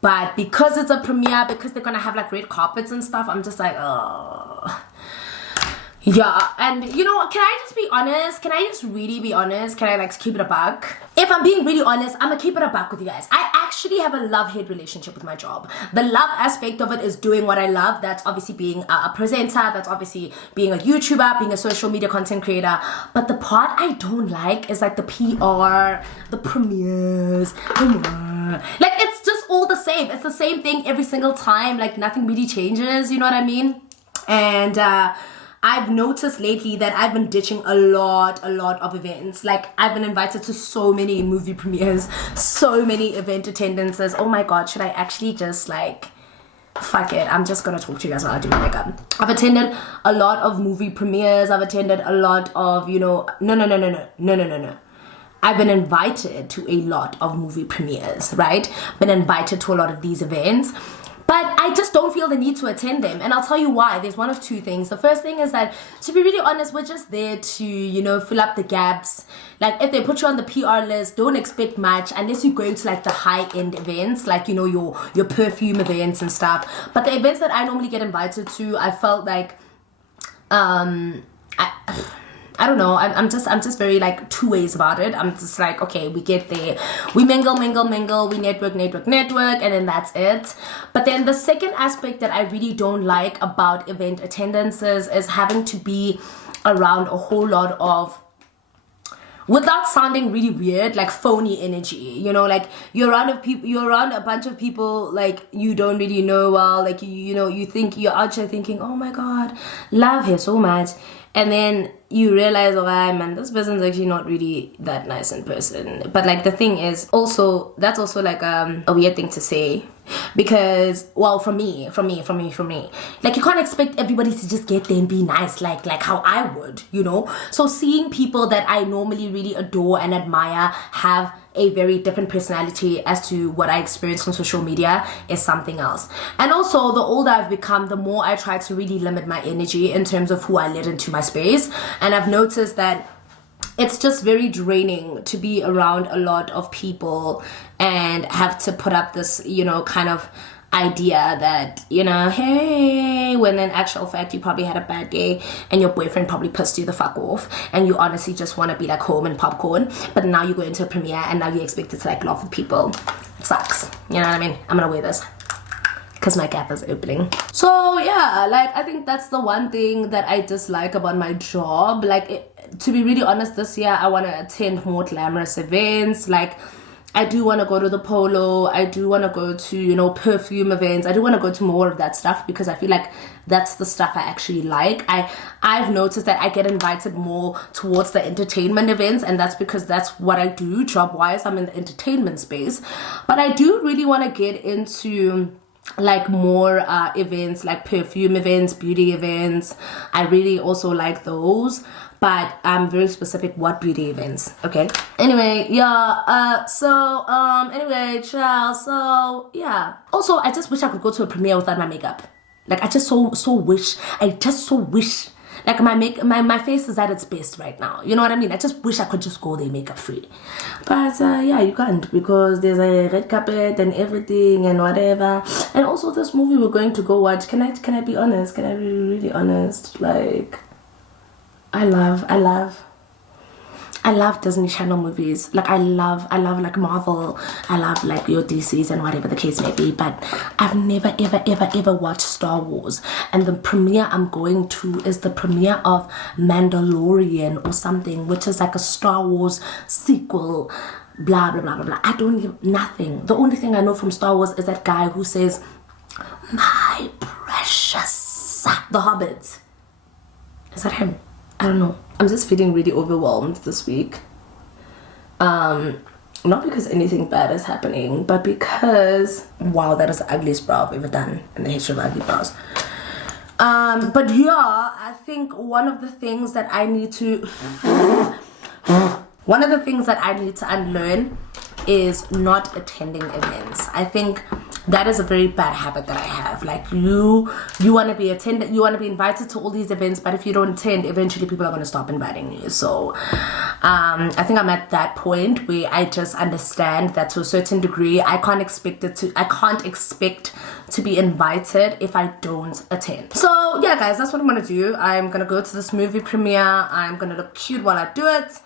but because it's a premiere, because they're gonna have like red carpets and stuff, I'm just like, oh yeah. And you know, can I just be honest? Can I just really be honest? Can I like keep it a buck? If I'm being really honest, I'm gonna keep it a buck with you guys. I actually have a love-hate relationship with my job. The love aspect of it is doing what I love. That's obviously being a presenter. That's obviously being a YouTuber, being a social media content creator. But the part I don't like is like the PR, the premieres, like it's just all the same. It's the same thing every single time. Like nothing really changes, you know what I mean? And I've noticed lately that I've been ditching a lot of events. Like I've been invited to so many movie premieres, so many event attendances. Oh my god, should I actually just like, fuck it, I'm just gonna talk to you guys while I do my makeup. I've attended a lot of movie premieres. I've attended a lot of, you know, no. I've been invited to a lot of movie premieres, right? Been invited to a lot of these events, but I just don't feel the need to attend them. And I'll tell you why. There's one of two things. The first thing is that, to be really honest, we're just there to, you know, fill up the gaps. Like if they put you on the PR list, don't expect much unless you're going to like the high-end events, like, you know, your perfume events and stuff. But the events that I normally get invited to, I felt like I don't know, I'm just very like two ways about it. I'm just like, okay, we get there, we mingle, we network, and then that's it. But then the second aspect that I really don't like about event attendances is having to be around a whole lot of, without sounding really weird, like phony energy, you know, like you're around a bunch of people like you don't really know well, like you know, you think you're out there thinking, oh my god, love her so much, and then you realize, oh man, this person's actually not really that nice in person. But like the thing is also, that's also like a weird thing to say, because, well, from me, like you can't expect everybody to just get there and be nice like how I would, you know. So seeing people that I normally really adore and admire have a very different personality as to what I experience on social media is something else. And also, the older I've become, the more I try to really limit my energy in terms of who I let into my space. And I've noticed that it's just very draining to be around a lot of people and have to put up this, you know, kind of idea that, you know, hey, when in actual fact you probably had a bad day and your boyfriend probably pissed you the fuck off and you honestly just want to be like home and popcorn, but now you go into a premiere and now you're expected to like laugh with people. It sucks, you know what I mean? I'm gonna wear this because my gap is opening. So yeah, like I think that's the one thing that I dislike about my job. Like to be really honest, this year I want to attend more glamorous events. Like I do want to go to the polo. I do want to go to, you know, perfume events. I do want to go to more of that stuff because I feel like that's the stuff I actually like. I've noticed that I get invited more towards the entertainment events, and that's because that's what I do job-wise. I'm in the entertainment space. But I do really want to get into like more events, like perfume events, beauty events. I really also like those, but I'm very specific what beauty events. Okay, anyway, yeah, anyway, child, so yeah. Also, I just wish I could go to a premiere without my makeup. Like I just so wish like my face is at its best right now, you know what I mean? I just wish I could just go there makeup free, but yeah, you can't because there's a red carpet and everything and whatever. And also this movie we're going to go watch, can I be honest, can I be really honest, like I love Disney Channel movies. Like I love like Marvel. I love like your DCs and whatever the case may be. But I've never ever watched Star Wars. And the premiere I'm going to is the premiere of Mandalorian or something, which is like a Star Wars sequel. Blah blah blah blah blah. I don't even nothing. The only thing I know from Star Wars is that guy who says, "My precious," the Hobbit. Is that him? I don't know. I'm just feeling really overwhelmed this week. Not because anything bad is happening, but because, wow, that is the ugliest brow I've ever done in the history of ugly brows. But yeah, I think one of the things that I need to unlearn is not attending events. I think that is a very bad habit that I have. Like you want to be attended, you want to be invited to all these events, but if you don't attend, eventually people are going to stop inviting you. So I think I'm at that point where I just understand that to a certain degree I can't expect to be invited if I don't attend. So yeah guys, that's what I'm gonna do. I'm gonna go to this movie premiere. I'm gonna look cute while I do it.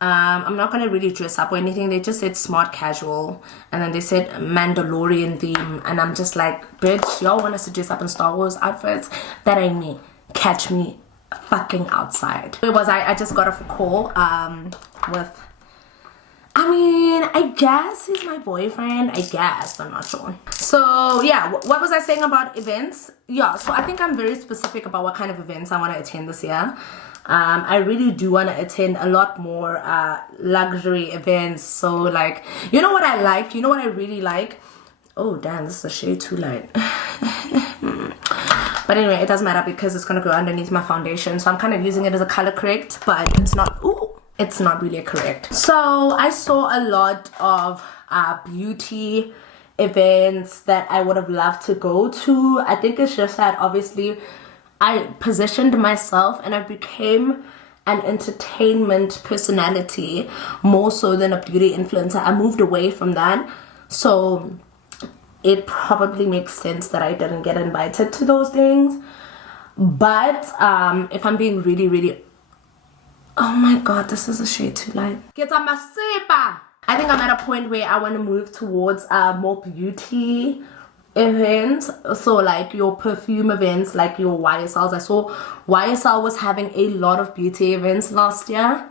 I'm not gonna really dress up or anything. They just said smart casual, and then they said Mandalorian theme, and I'm just like, bitch, y'all want us to dress up in Star Wars outfits? That ain't me. Catch me fucking outside. Where was I? I just got off a call with, I guess he's my boyfriend. I guess, I'm not sure. So yeah, what was I saying about events? Yeah, so I think I'm very specific about what kind of events I want to attend this year. I really do want to attend a lot more luxury events. So like, you know what I like? You know what I really like? Oh damn, this is a shade too light. But anyway, it doesn't matter because it's going to go underneath my foundation. So I'm kind of using it as a color correct, but it's not, it's not really a correct. So I saw a lot of beauty events that I would have loved to go to. I think it's just that obviously I positioned myself and I became an entertainment personality more so than a beauty influencer. I moved away from that. So it probably makes sense that I didn't get invited to those things. But if I'm being really, oh my god, this is a shade too light. I think I'm at a point where I want to move towards more beauty events. So like your perfume events, like your YSLs. I saw YSL was having a lot of beauty events last year,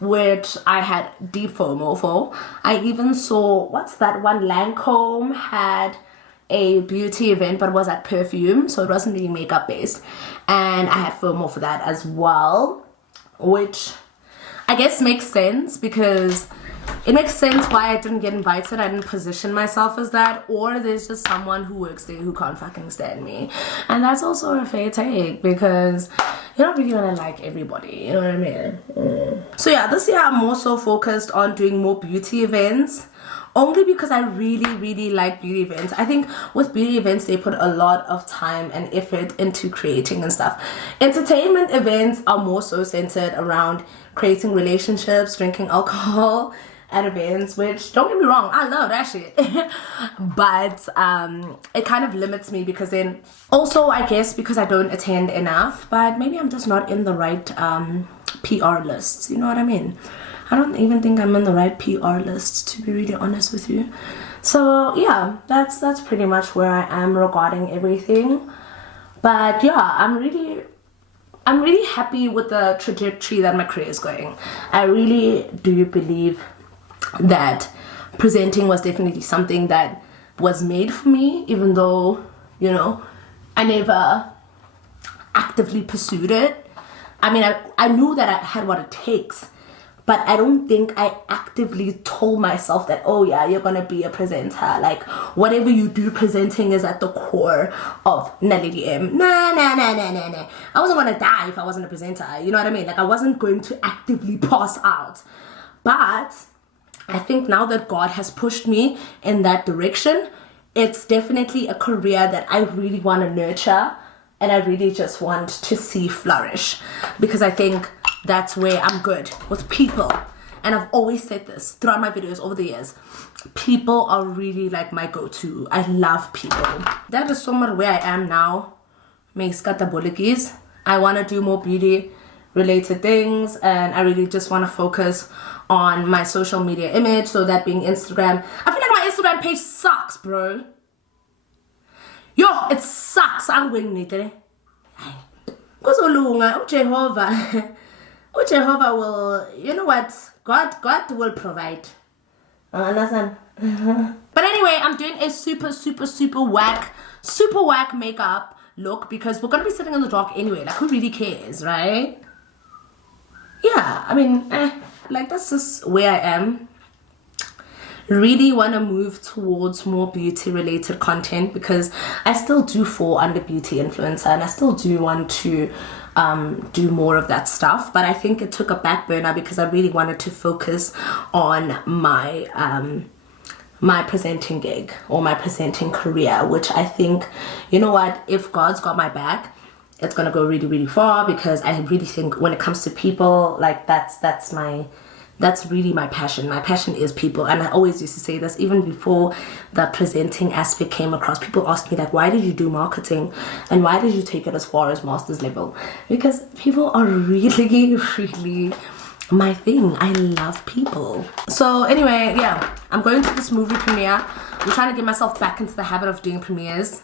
which I had deep FOMO for. I even saw, what's that one, Lancome had a beauty event, but it was at perfume, so it wasn't really makeup based, and I had FOMO for that as well, which I guess makes sense because it makes sense why I didn't get invited. I didn't position myself as that, or there's just someone who works there who can't fucking stand me, and that's also a fair take because you're not really gonna like everybody, you know what I mean? So yeah, this year I'm more so focused on doing more beauty events, only because I really like beauty events. I think with beauty events they put a lot of time and effort into creating and stuff. Entertainment events are more so centered around creating relationships, drinking alcohol at events, which, don't get me wrong, I love that shit. But it kind of limits me, because then also I guess because I don't attend enough, but maybe I'm just not in the right PR lists, you know what I mean? I don't even think I'm in the right PR list, to be really honest with you. So yeah, that's pretty much where I am regarding everything. But yeah, I'm really happy with the trajectory that my career is going. I really do believe that presenting was definitely something that was made for me, even though, you know, I never actively pursued it. I mean, I knew that I had what it takes, but I don't think I actively told myself that, oh yeah, you're gonna be a presenter. Like, whatever you do, presenting is at the core of Naledi M. Nah. I wasn't gonna die if I wasn't a presenter, you know what I mean? Like, I wasn't going to actively pass out. But I think now that God has pushed me in that direction, it's definitely a career that I really want to nurture, and I really just want to see flourish, because I think that's where I'm good with people. And I've always said this throughout my videos over the years. People are really like my go-to. I love people. That is somewhat where I am now. I want to do more beauty related things, and I really just want to focus on my social media image, so that being Instagram. I feel like my Instagram page sucks, bro. Yo, it sucks. I'm going to Jehovah will, you know what, God will provide. Understand? But anyway, I'm doing a super whack makeup look, because we're gonna be sitting in the dark anyway. Like, who really cares, right? Yeah, I mean, like, that's just where I am. Really want to move towards more beauty related content, because I still do fall under beauty influencer, and I still do want to do more of that stuff. But I think it took a back burner because I really wanted to focus on my my presenting gig, or my presenting career, which I think, you know what, if God's got my back, it's gonna go really far, because I really think when it comes to people, like, that's really my passion. My passion is people. And I always used to say this, even before the presenting aspect came across. People asked me, like, why did you do marketing, and why did you take it as far as master's level? Because people are really my thing. I love people. So anyway, yeah, I'm going to this movie premiere. I'm trying to get myself back into the habit of doing premieres.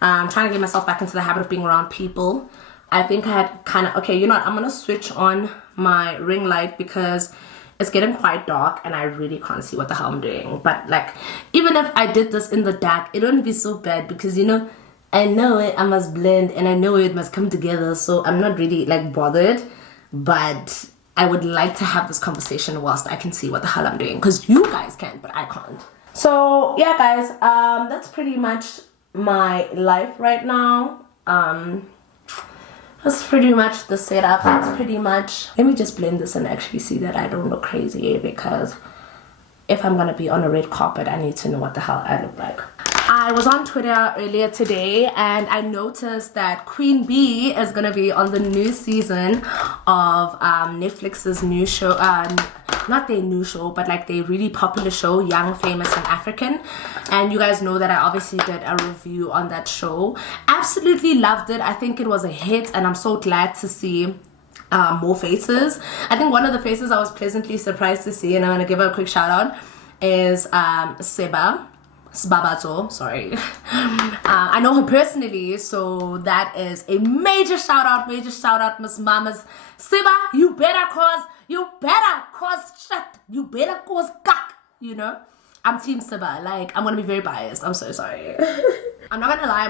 I'm trying to get myself back into the habit of being around people. I think I had kind of, okay, you know what, I'm gonna switch on my ring light, because it's getting quite dark and I really can't see what the hell I'm doing. But like, even if I did this in the dark, it wouldn't be so bad, because, you know, I know it, I must blend, and I know it must come together, so I'm not really like bothered. But I would like to have this conversation whilst I can see what the hell I'm doing, because you guys can, but I can't. So yeah, guys, that's pretty much my life right now. That's pretty much the setup. That's pretty much, let me just blend this and actually see that I don't look crazy, because if I'm gonna be on a red carpet, I need to know what the hell I look like. I was on Twitter earlier today, and I noticed that Queen Bee is gonna be on the new season of Netflix's new show, not their new show, but like their really popular show, Young, Famous and African. And you guys know that I obviously did a review on that show. Absolutely loved it. I think it was a hit, and I'm so glad to see more faces. I think one of the faces I was pleasantly surprised to see, and I'm gonna give her a quick shout out, is Sbabato, sorry. I know her personally, so that is a major shout out, Miss Mamas. Siba, you better cause shit, you better cause cock, you know? I'm Team Siba, like, I'm gonna be very biased, I'm so sorry. I'm not gonna lie,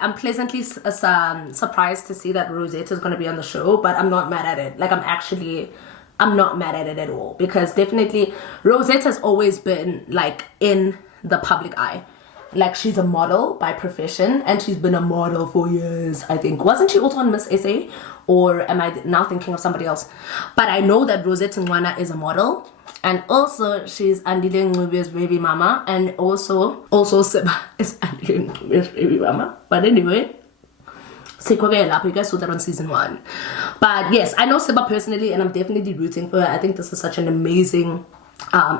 I'm pleasantly surprised to see that Rosetta is gonna be on the show, but I'm not mad at it. Like, I'm not mad at it at all, because definitely Rosetta has always been like in the public eye. like she's a model by profession, and she's been a model for years, I think. Wasn't she also on Miss SA? Or am I now thinking of somebody else? But I know that Rosette Ngwana is a model, and also she's Andile Ngubi's baby mama, and also Seba is Andile Ngubi's baby mama. But anyway, you guys saw that on season 1. But yes, I know Seba personally, and I'm definitely rooting for her. I think this is such an amazing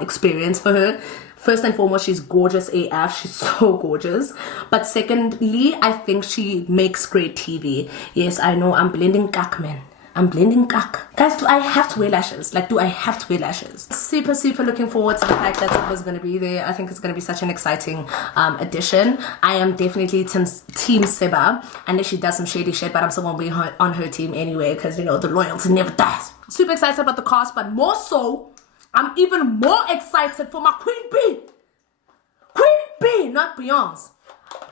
experience for her. First and foremost, she's gorgeous AF. She's so gorgeous. But secondly, I think she makes great TV. Yes, I know I'm blending kak, man. I'm blending kak. Guys, do I have to wear lashes? Like, do I have to wear lashes? Super, super looking forward to the fact that Seba's going to be there. I think it's going to be such an exciting addition. I am definitely team Seba. Unless she does some shady shit, but I'm still going to be on her team anyway, because, you know, the loyalty never dies. Super excited about the cast, but more so, I'm even more excited for my Queen B. Queen B, not Beyonce.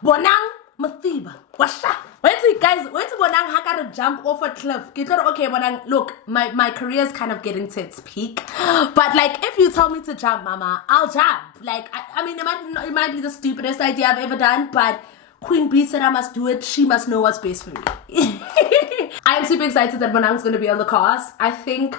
Bonang Mathiba. Washa. Wait till guys, wait till Bonang I gotta jump off a cliff. You thought, okay, Bonang, look, my career is kind of getting to its peak. But like, if you tell me to jump, mama, I'll jump. Like, I mean, it might be the stupidest idea I've ever done, but Queen B said I must do it. She must know what's best for me. I am super excited that Bonang's gonna be on the cast. I think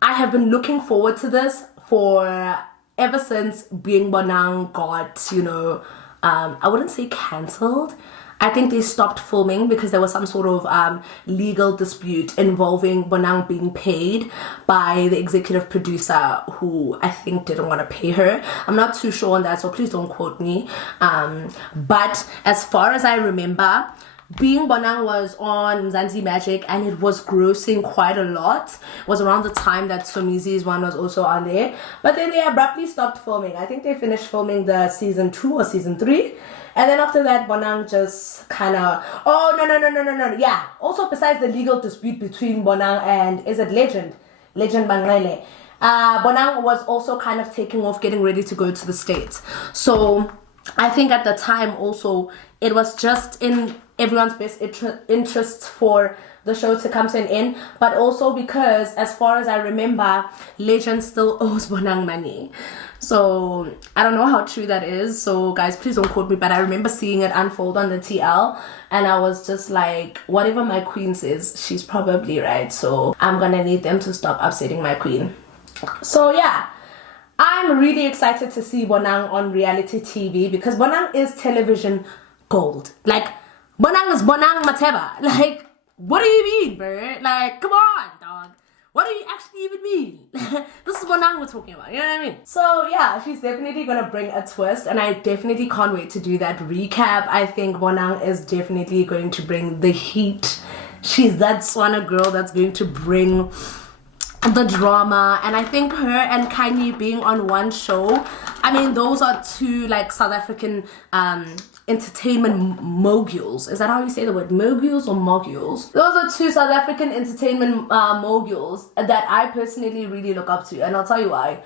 I have been looking forward to this for ever since Being Bonang got, you know, I wouldn't say cancelled. I think they stopped filming because there was some sort of legal dispute involving Bonang being paid by the executive producer, who I think didn't want to pay her. I'm not too sure on that, so please don't quote me. But as far as I remember, Being Bonang was on Mzansi Magic, and it was grossing quite a lot. It was around the time that Somizi's one was also on there. But then they abruptly stopped filming. I think they finished filming the season 2 or season 3. And then after that, Bonang just kind of... Oh, no. Yeah. Also, besides the legal dispute between Bonang and... Is it Legend? Legend Mallela. Bonang was also kind of taking off, getting ready to go to the States. So I think at the time also, it was just in everyone's best interests for the show to come to an end, but also because, as far as I remember, Legend still owes Bonang money. So I don't know how true that is, so guys, please don't quote me, but I remember seeing it unfold on the TL, and I was just like, whatever my queen says, she's probably right, so I'm gonna need them to stop upsetting my queen. So yeah, I'm really excited to see Bonang on reality TV, because Bonang is television gold. Like, Bonang is Bonang Mateba. Like, what do you mean, bro? Like, come on, dog. What do you actually even mean? This is Bonang we're talking about, you know what I mean? So yeah, she's definitely gonna bring a twist, and I definitely can't wait to do that recap. I think Bonang is definitely going to bring the heat. She's that Swana girl that's going to bring the drama, and I think her and Kanye being on one show, I mean, those are two like South African entertainment moguls. Is that how you say the word? Moguls or moguls? Those are two South African entertainment moguls that I personally really look up to, and I'll tell you why.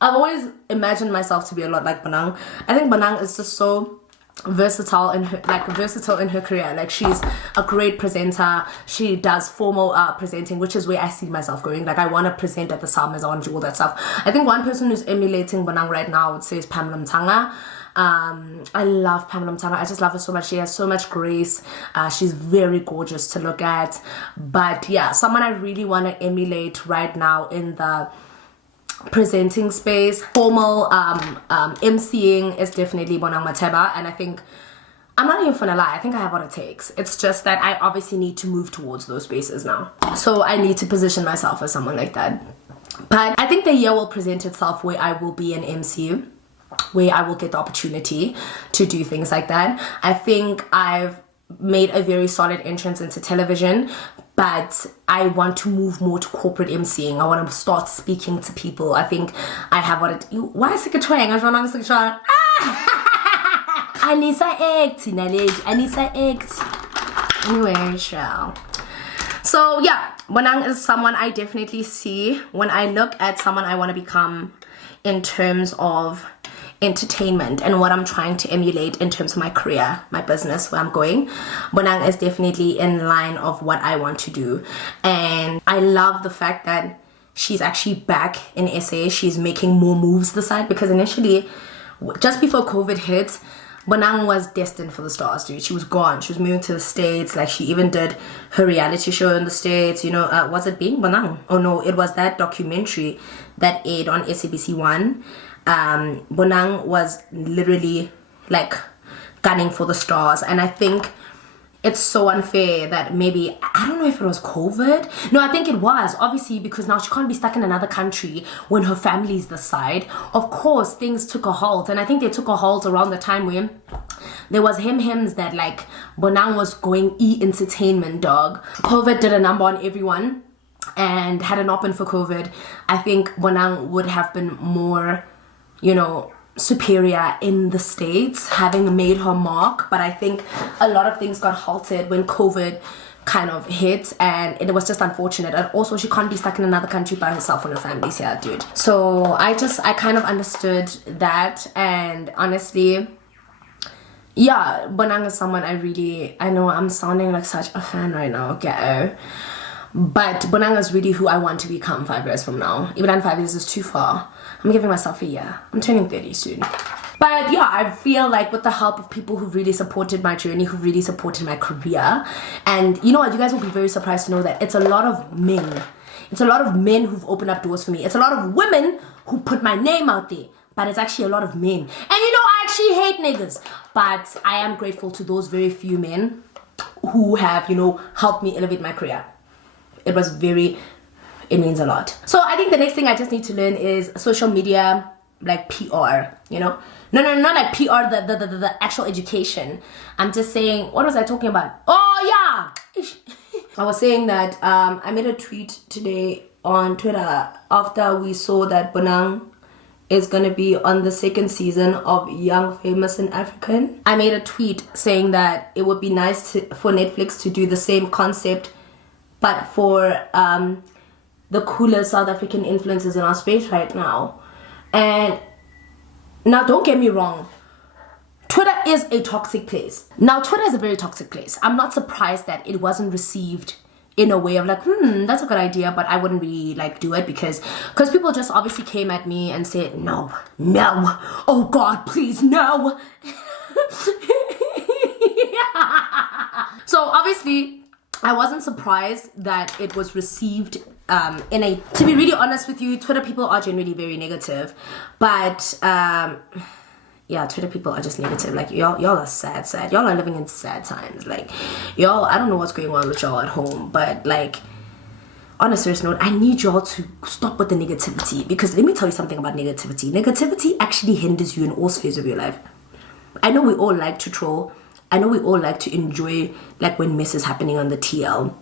I've always imagined myself to be a lot like Bonang. I think Bonang is just so versatile in her career. Like, she's a great presenter. She does formal presenting, which is where I see myself going. Like, I want to present at the summers, I want to do all that stuff. I think one person who's emulating Bonang right now, I would say, is Pamela Mtanga. I love Pamela Mtanga. I just love her so much. She has so much grace. She's very gorgeous to look at. But yeah, someone I really want to emulate right now in the presenting space, formal MCing, is definitely Bonang Mateba. And I think, I'm not even gonna lie, I think I have what it takes. It's just that I obviously need to move towards those spaces now, so I need to position myself as someone like that. But I think the year will present itself where I will be an MC, where I will get the opportunity to do things like that. I think I've made a very solid entrance into television, but I want to move more to corporate MCing. I want to start speaking to people. I think I have what it... Why is it a twang? I don't know. I need to act, Naledi. I need to act. Anyway, sure. So yeah, Bonang is someone I definitely see when I look at someone I want to become in terms of entertainment and what I'm trying to emulate in terms of my career, my business, where I'm going. Bonang is definitely in line of what I want to do, and I love the fact that she's actually back in SA. She's making more moves this side, because initially, just before COVID hit, Bonang was destined for the stars, dude. She was gone. She was moving to the States. Like, she even did her reality show in the States. You know, was it Being Bonang? Oh, no, it was that documentary that aired on SABC 1. Bonang was literally, like, gunning for the stars. And I think it's so unfair that maybe, I don't know if it was COVID. No, I think it was, obviously, because now she can't be stuck in another country when her family's this side. Of course, things took a halt, and I think they took a halt around the time when there was hymns that, like, Bonang was going entertainment, dog. COVID did a number on everyone, and had it not been for COVID, I think Bonang would have been more, you know, superior in the States, having made her mark. But I think a lot of things got halted when COVID kind of hit, and it was just unfortunate. And also, she can't be stuck in another country by herself when her family's here, dude. So I kind of understood that, and honestly, yeah, Bonang is someone I know I'm sounding like such a fan right now, okay? But Bonang is really who I want to become 5 years from now. Even then 5 years is too far. I'm giving myself a year. I'm turning 30 soon. But yeah, I feel like with the help of people who really supported my journey, who really supported my career, and you know what, you guys will be very surprised to know that it's a lot of men. It's a lot of men who've opened up doors for me. It's a lot of women who put my name out there. But it's actually a lot of men. And you know, I actually hate niggas. But I am grateful to those very few men who have, you know, helped me elevate my career. It means a lot. So I think the next thing I just need to learn is social media, like PR, you know? No, not like PR, the actual education. I'm just saying, what was I talking about? Oh yeah! I was saying that I made a tweet today on Twitter after we saw that Bonang is gonna be on the 2nd season of Young, Famous and African. I made a tweet saying that it would be nice for Netflix to do the same concept, but for the coolest South African influencers in our space right now. And now, don't get me wrong, Twitter is a toxic place. Now, Twitter is a very toxic place. I'm not surprised that it wasn't received in a way of like, that's a good idea, but I wouldn't really like do it because people just obviously came at me and said, no, oh God, please, no. So obviously, I wasn't surprised that it was received to be really honest with you, Twitter people are generally very negative, but yeah, Twitter people are just negative. Like, y'all are sad. Y'all are living in sad times. Like, y'all, I don't know what's going on with y'all at home, but like, on a serious note, I need y'all to stop with the negativity, because let me tell you something about negativity. Negativity actually hinders you in all spheres of your life. I know we all like to troll. I know we all like to enjoy, like, when mess is happening on the TL.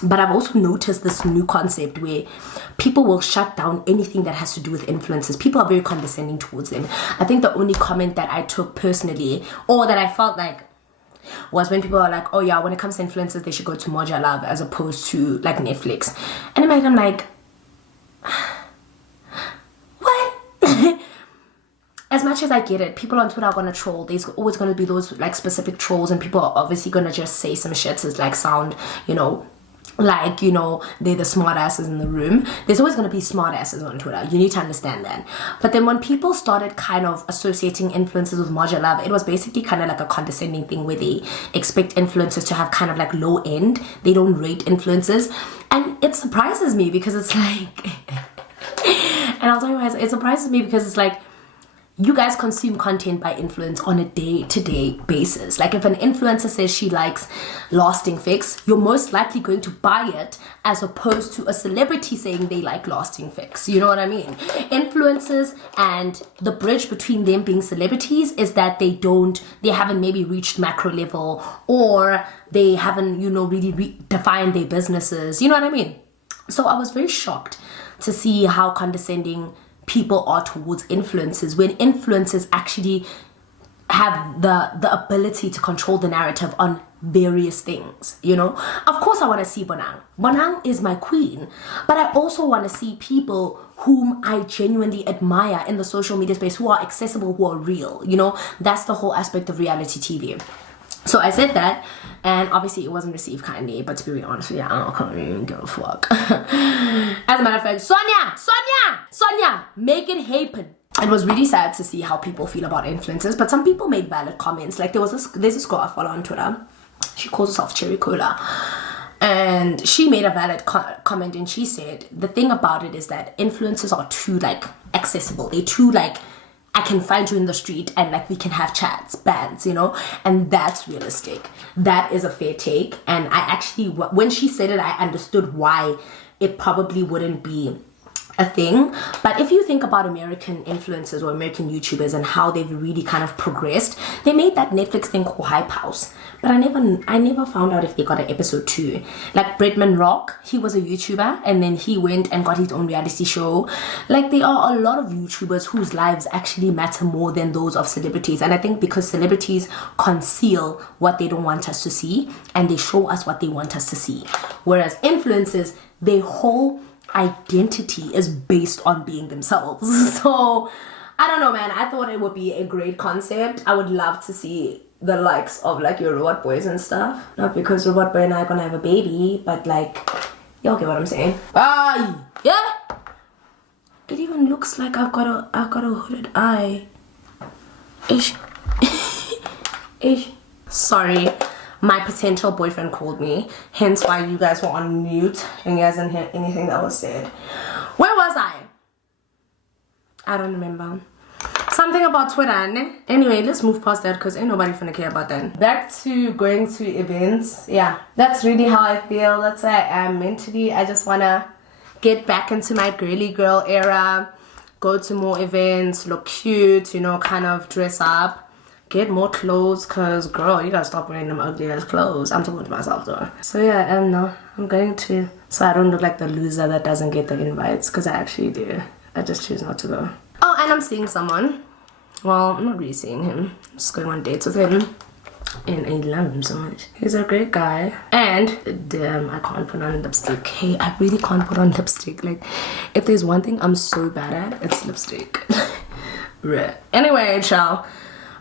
But I've also noticed this new concept where people will shut down anything that has to do with influencers. People are very condescending towards them. I think the only comment that I took personally, or that I felt like, was when people are like, oh yeah, when it comes to influencers, they should go to Moja Love as opposed to like Netflix. And in my head, I'm like, what? As much as I get it, people on Twitter are gonna troll. There's always gonna be those like specific trolls, and people are obviously gonna just say some shit to like sound, you know, like, you know, they're the smart asses in the room. There's always going to be smart asses on Twitter. You need to understand that. But then when people started kind of associating influencers with Moja Love, it was basically kind of like a condescending thing where they expect influencers to have kind of like low end. They don't rate influencers. And it surprises me because it's like, and I'll tell you why, it surprises me because it's like, you guys consume content by influence on a day-to-day basis. Like, if an influencer says she likes Lasting Fix, you're most likely going to buy it as opposed to a celebrity saying they like Lasting Fix. You know what I mean? Influencers, and the bridge between them being celebrities is that they haven't maybe reached macro level, or they haven't, you know, really defined their businesses. You know what I mean? So I was very shocked to see how condescending people are towards influencers, when influencers actually have the ability to control the narrative on various things, you know? Of course I want to see Bonang. Bonang is my queen, but I also want to see people whom I genuinely admire in the social media space, who are accessible, who are real, you know? That's the whole aspect of reality TV. So I said that, and obviously it wasn't received kindly, but to be really honest with you, I don't even give a fuck. As a matter of fact, Sonia, make it happen. it was really sad to see how people feel about influencers, but some people made valid comments. Like there's this girl I follow on Twitter. She calls herself Cherry Cola. And she made a valid comment, and she said the thing about it is that influencers are too like accessible. They're too like, I can find you in the street and like we can have chats, bands, you know, and that's realistic. That is a fair take. And I actually, when she said it, I understood why it probably wouldn't be a thing. But if you think about American influencers or American YouTubers and how they've really kind of progressed, they made that Netflix thing called Hype House, but I never found out if they got an episode 2. Like Bretman Rock, he was a YouTuber and then he went and got his own reality show. Like there are a lot of YouTubers whose lives actually matter more than those of celebrities, and I think because celebrities conceal what they don't want us to see and they show us what they want us to see, whereas influencers, their whole identity is based on being themselves. So I don't know, man. I thought it would be a great concept. I would love to see the likes of like your robot boys and stuff. Not because robot boy and I are gonna have a baby, but like, y'all get what I'm saying. Yeah. It even looks like I've got a hooded eye. Ish. Ish. Sorry. My potential boyfriend called me, hence why you guys were on mute and you guys didn't hear anything that was said. Where was I don't remember. Something about Twitter, ne? Anyway, let's move past that because ain't nobody finna care about that. Back to going to events. Yeah, that's really how I feel. That's where I am mentally. I just wanna get back into my girly girl era, go to more events, look cute, you know, kind of dress up. Get more clothes, cause girl, you gotta stop wearing them ugly ass clothes. I'm talking to myself though. So yeah, I'm going to, so I don't look like the loser that doesn't get the invites, cause I actually do. I just choose not to go. Oh, and I'm seeing someone. Well, I'm not really seeing him. I'm just going on dates with him. And I love him so much. He's a great guy. And damn, I can't put on lipstick. Hey, I really can't put on lipstick. Like, if there's one thing I'm so bad at, it's lipstick. Anyway, ciao.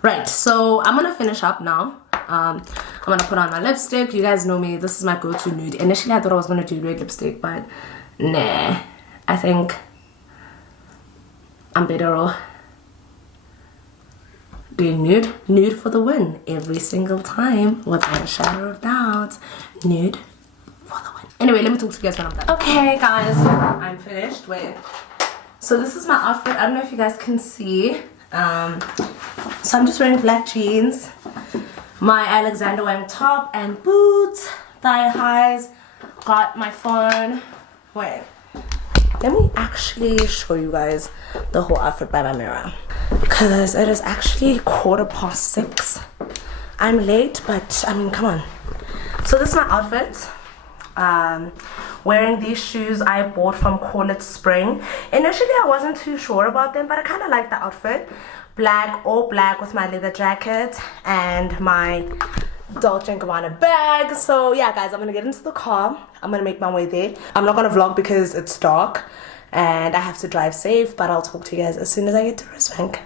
Right, so I'm gonna finish up now. I'm gonna put on my lipstick. You guys know me, this is my go-to nude. Initially I thought I was gonna do red lipstick, but nah, I think I'm better off doing nude for the win every single time, without a shadow of doubt. Nude for the win. Anyway, let me talk to you guys when I'm done. Okay guys, I'm finished. Wait, so this is my outfit. I don't know if you guys can see. So I'm just wearing black jeans, my Alexander Wang top and boots, thigh highs, got my phone. Wait, let me actually show you guys the whole outfit by my mirror, because it is actually 6:15. I'm late, but I mean, come on. So this is my outfit. Wearing these shoes I bought from Call It Spring. Initially I wasn't too sure about them, but I kind of like the outfit. All black with my leather jacket and my Dolce & Gabbana bag. So yeah guys, I'm gonna get into the car. I'm gonna make my way there. I'm not gonna vlog because it's dark and I have to drive safe, but I'll talk to you guys as soon as I get to Rosebank.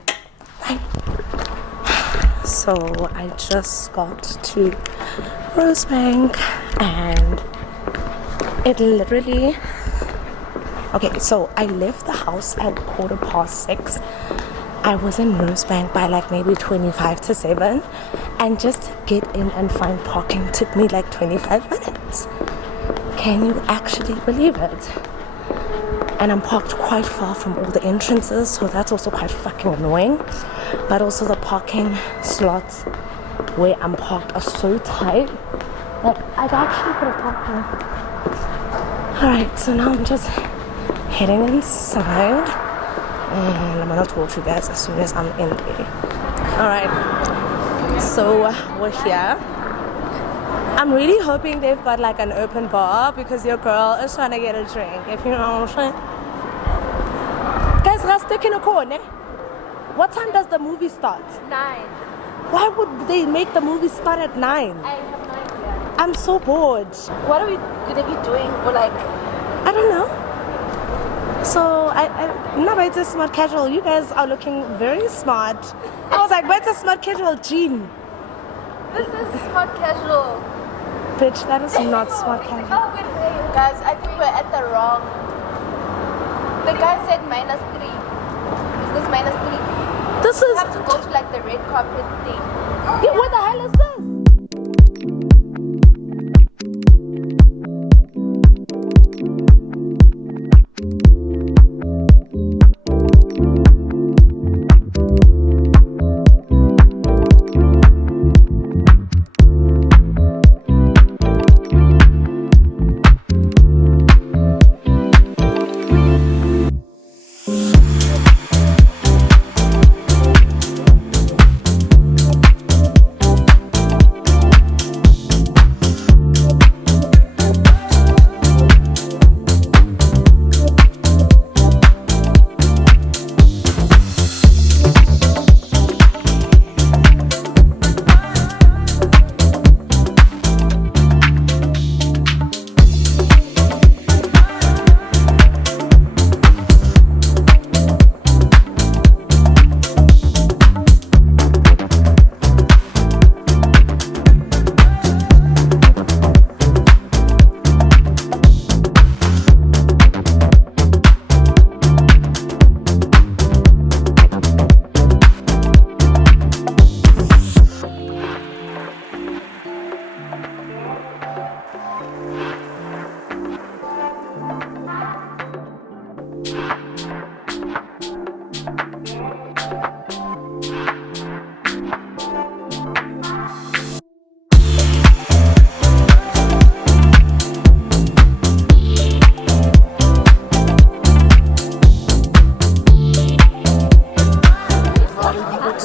Bye. So I just got to Rosebank and it literally, okay, so I left the house at 6:15. I was in Rosebank by like maybe 25 to 7, and just to get in and find parking took me like 25 minutes. Can you actually believe it? And I'm parked quite far from all the entrances, so that's also quite fucking annoying. But also the parking slots where I'm parked are so tight that I actually could have parked here. Alright, so now I'm just heading inside and I'm gonna talk to you guys as soon as I'm in there. Alright, so we're here. I'm really hoping they've got like an open bar because your girl is trying to get a drink, if you know what I'm saying. Guys, let's stick in a corner. What time does the movie start? 9. Why would they make the movie start at 9? I have no idea. I'm so bored. What are we gonna be doing for like? I don't know. So I'm not better smart casual. You guys are looking very smart. I was like, better smart casual jean. This is smart casual. Bitch, that is not smart casual. Oh wait, guys, I think we're at the wrong. The guy said -3. this minus 3? This You is... have to go to like the red carpet thing. Yeah, what the hell is this?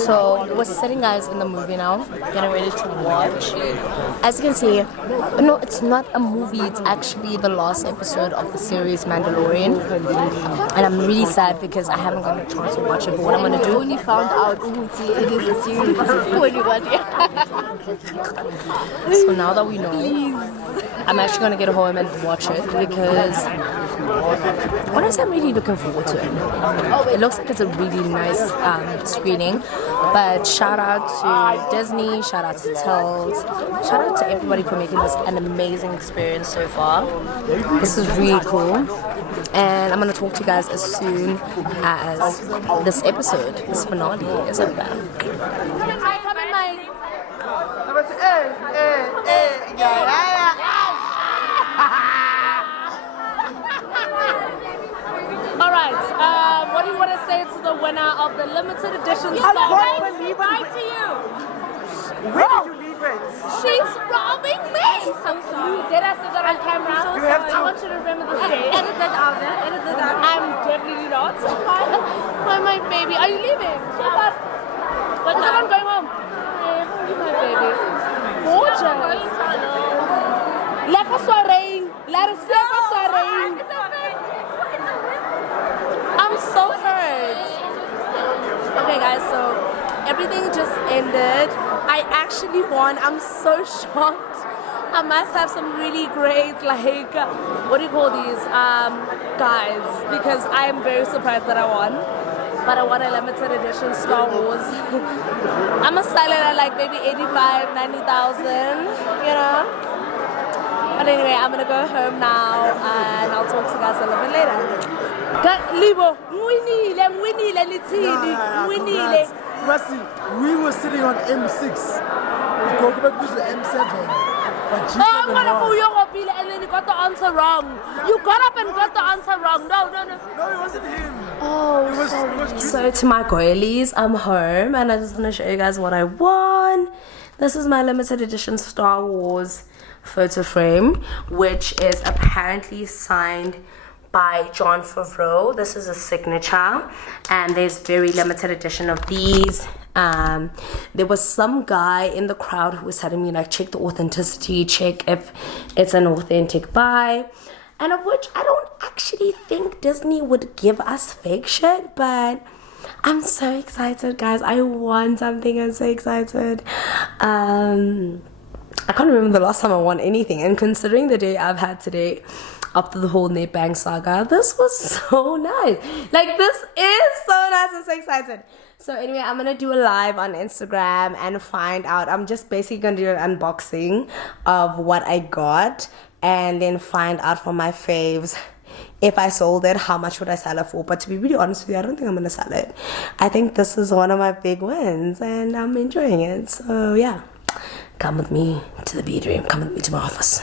So we're sitting, guys, in the movie now, getting ready to watch. As you can see, no, it's not a movie. It's actually the last episode of the series Mandalorian, and I'm really sad because I haven't gotten a chance to watch it. But what I'm gonna do? Only found out it is a series when you got here. So now that we know, I'm actually gonna get home and watch it because honestly, I'm really looking forward to it. It looks like it's a really nice screening. But shout out to Disney, shout out to Tills, shout out to everybody for making this an amazing experience so far. This is really cool. And I'm gonna talk to you guys as soon as this episode, this finale, is over. Alright, what do you want to say to the winner of the limited edition Star Wars? Right to you! Where did you leave it? She's robbing me! Did I say that on camera? I want you to remember this day. Edit that out there. Edit that out. I'm definitely not. Why, my baby? Are you leaving? So fast. But now I'm going home. Hey, how are you, my baby? Gorgeous. Like a soiree. Let us say a soiree. I'm so hurt. Okay, guys, so everything just ended. I actually won. I'm so shocked. I must have some really great, like, what do you call these, guys, because I am very surprised that I won. But I won a limited edition Star Wars. I must sell it at like maybe 85, 90,000, you know? But anyway, I'm gonna go home now and I'll talk to you guys a little bit later. Libo, We were sitting on M6. We talked about this M7. But G7 I'm gonna won. pull your mobile and then you got the answer wrong. You got up and got the answer wrong. No. No, it wasn't him. Oh, It was so to my girlies, I'm home and I just want to show you guys what I won. This is my limited edition Star Wars photo frame, which is apparently signed by Jon Favreau. This is a signature, and there's very limited edition of these. There was some guy in the crowd who was telling me, like, check the authenticity, check if it's an authentic buy, and of which I don't actually think Disney would give us fake shit, but I'm so excited, guys. I won something. I'm so excited. I can't remember the last time I won anything, and considering the day I've had today after the whole NetBank saga, this was so nice. Like, this is so nice. I'm so excited. So anyway, I'm gonna do a live on Instagram and find out. I'm just basically gonna do an unboxing of what I got, and then find out from my faves if I sold it, how much would I sell it for. But to be really honest with you, I don't think I'm gonna sell it. I think this is one of my big wins and I'm enjoying it. So yeah, come with me to the bedroom, come with me to my office.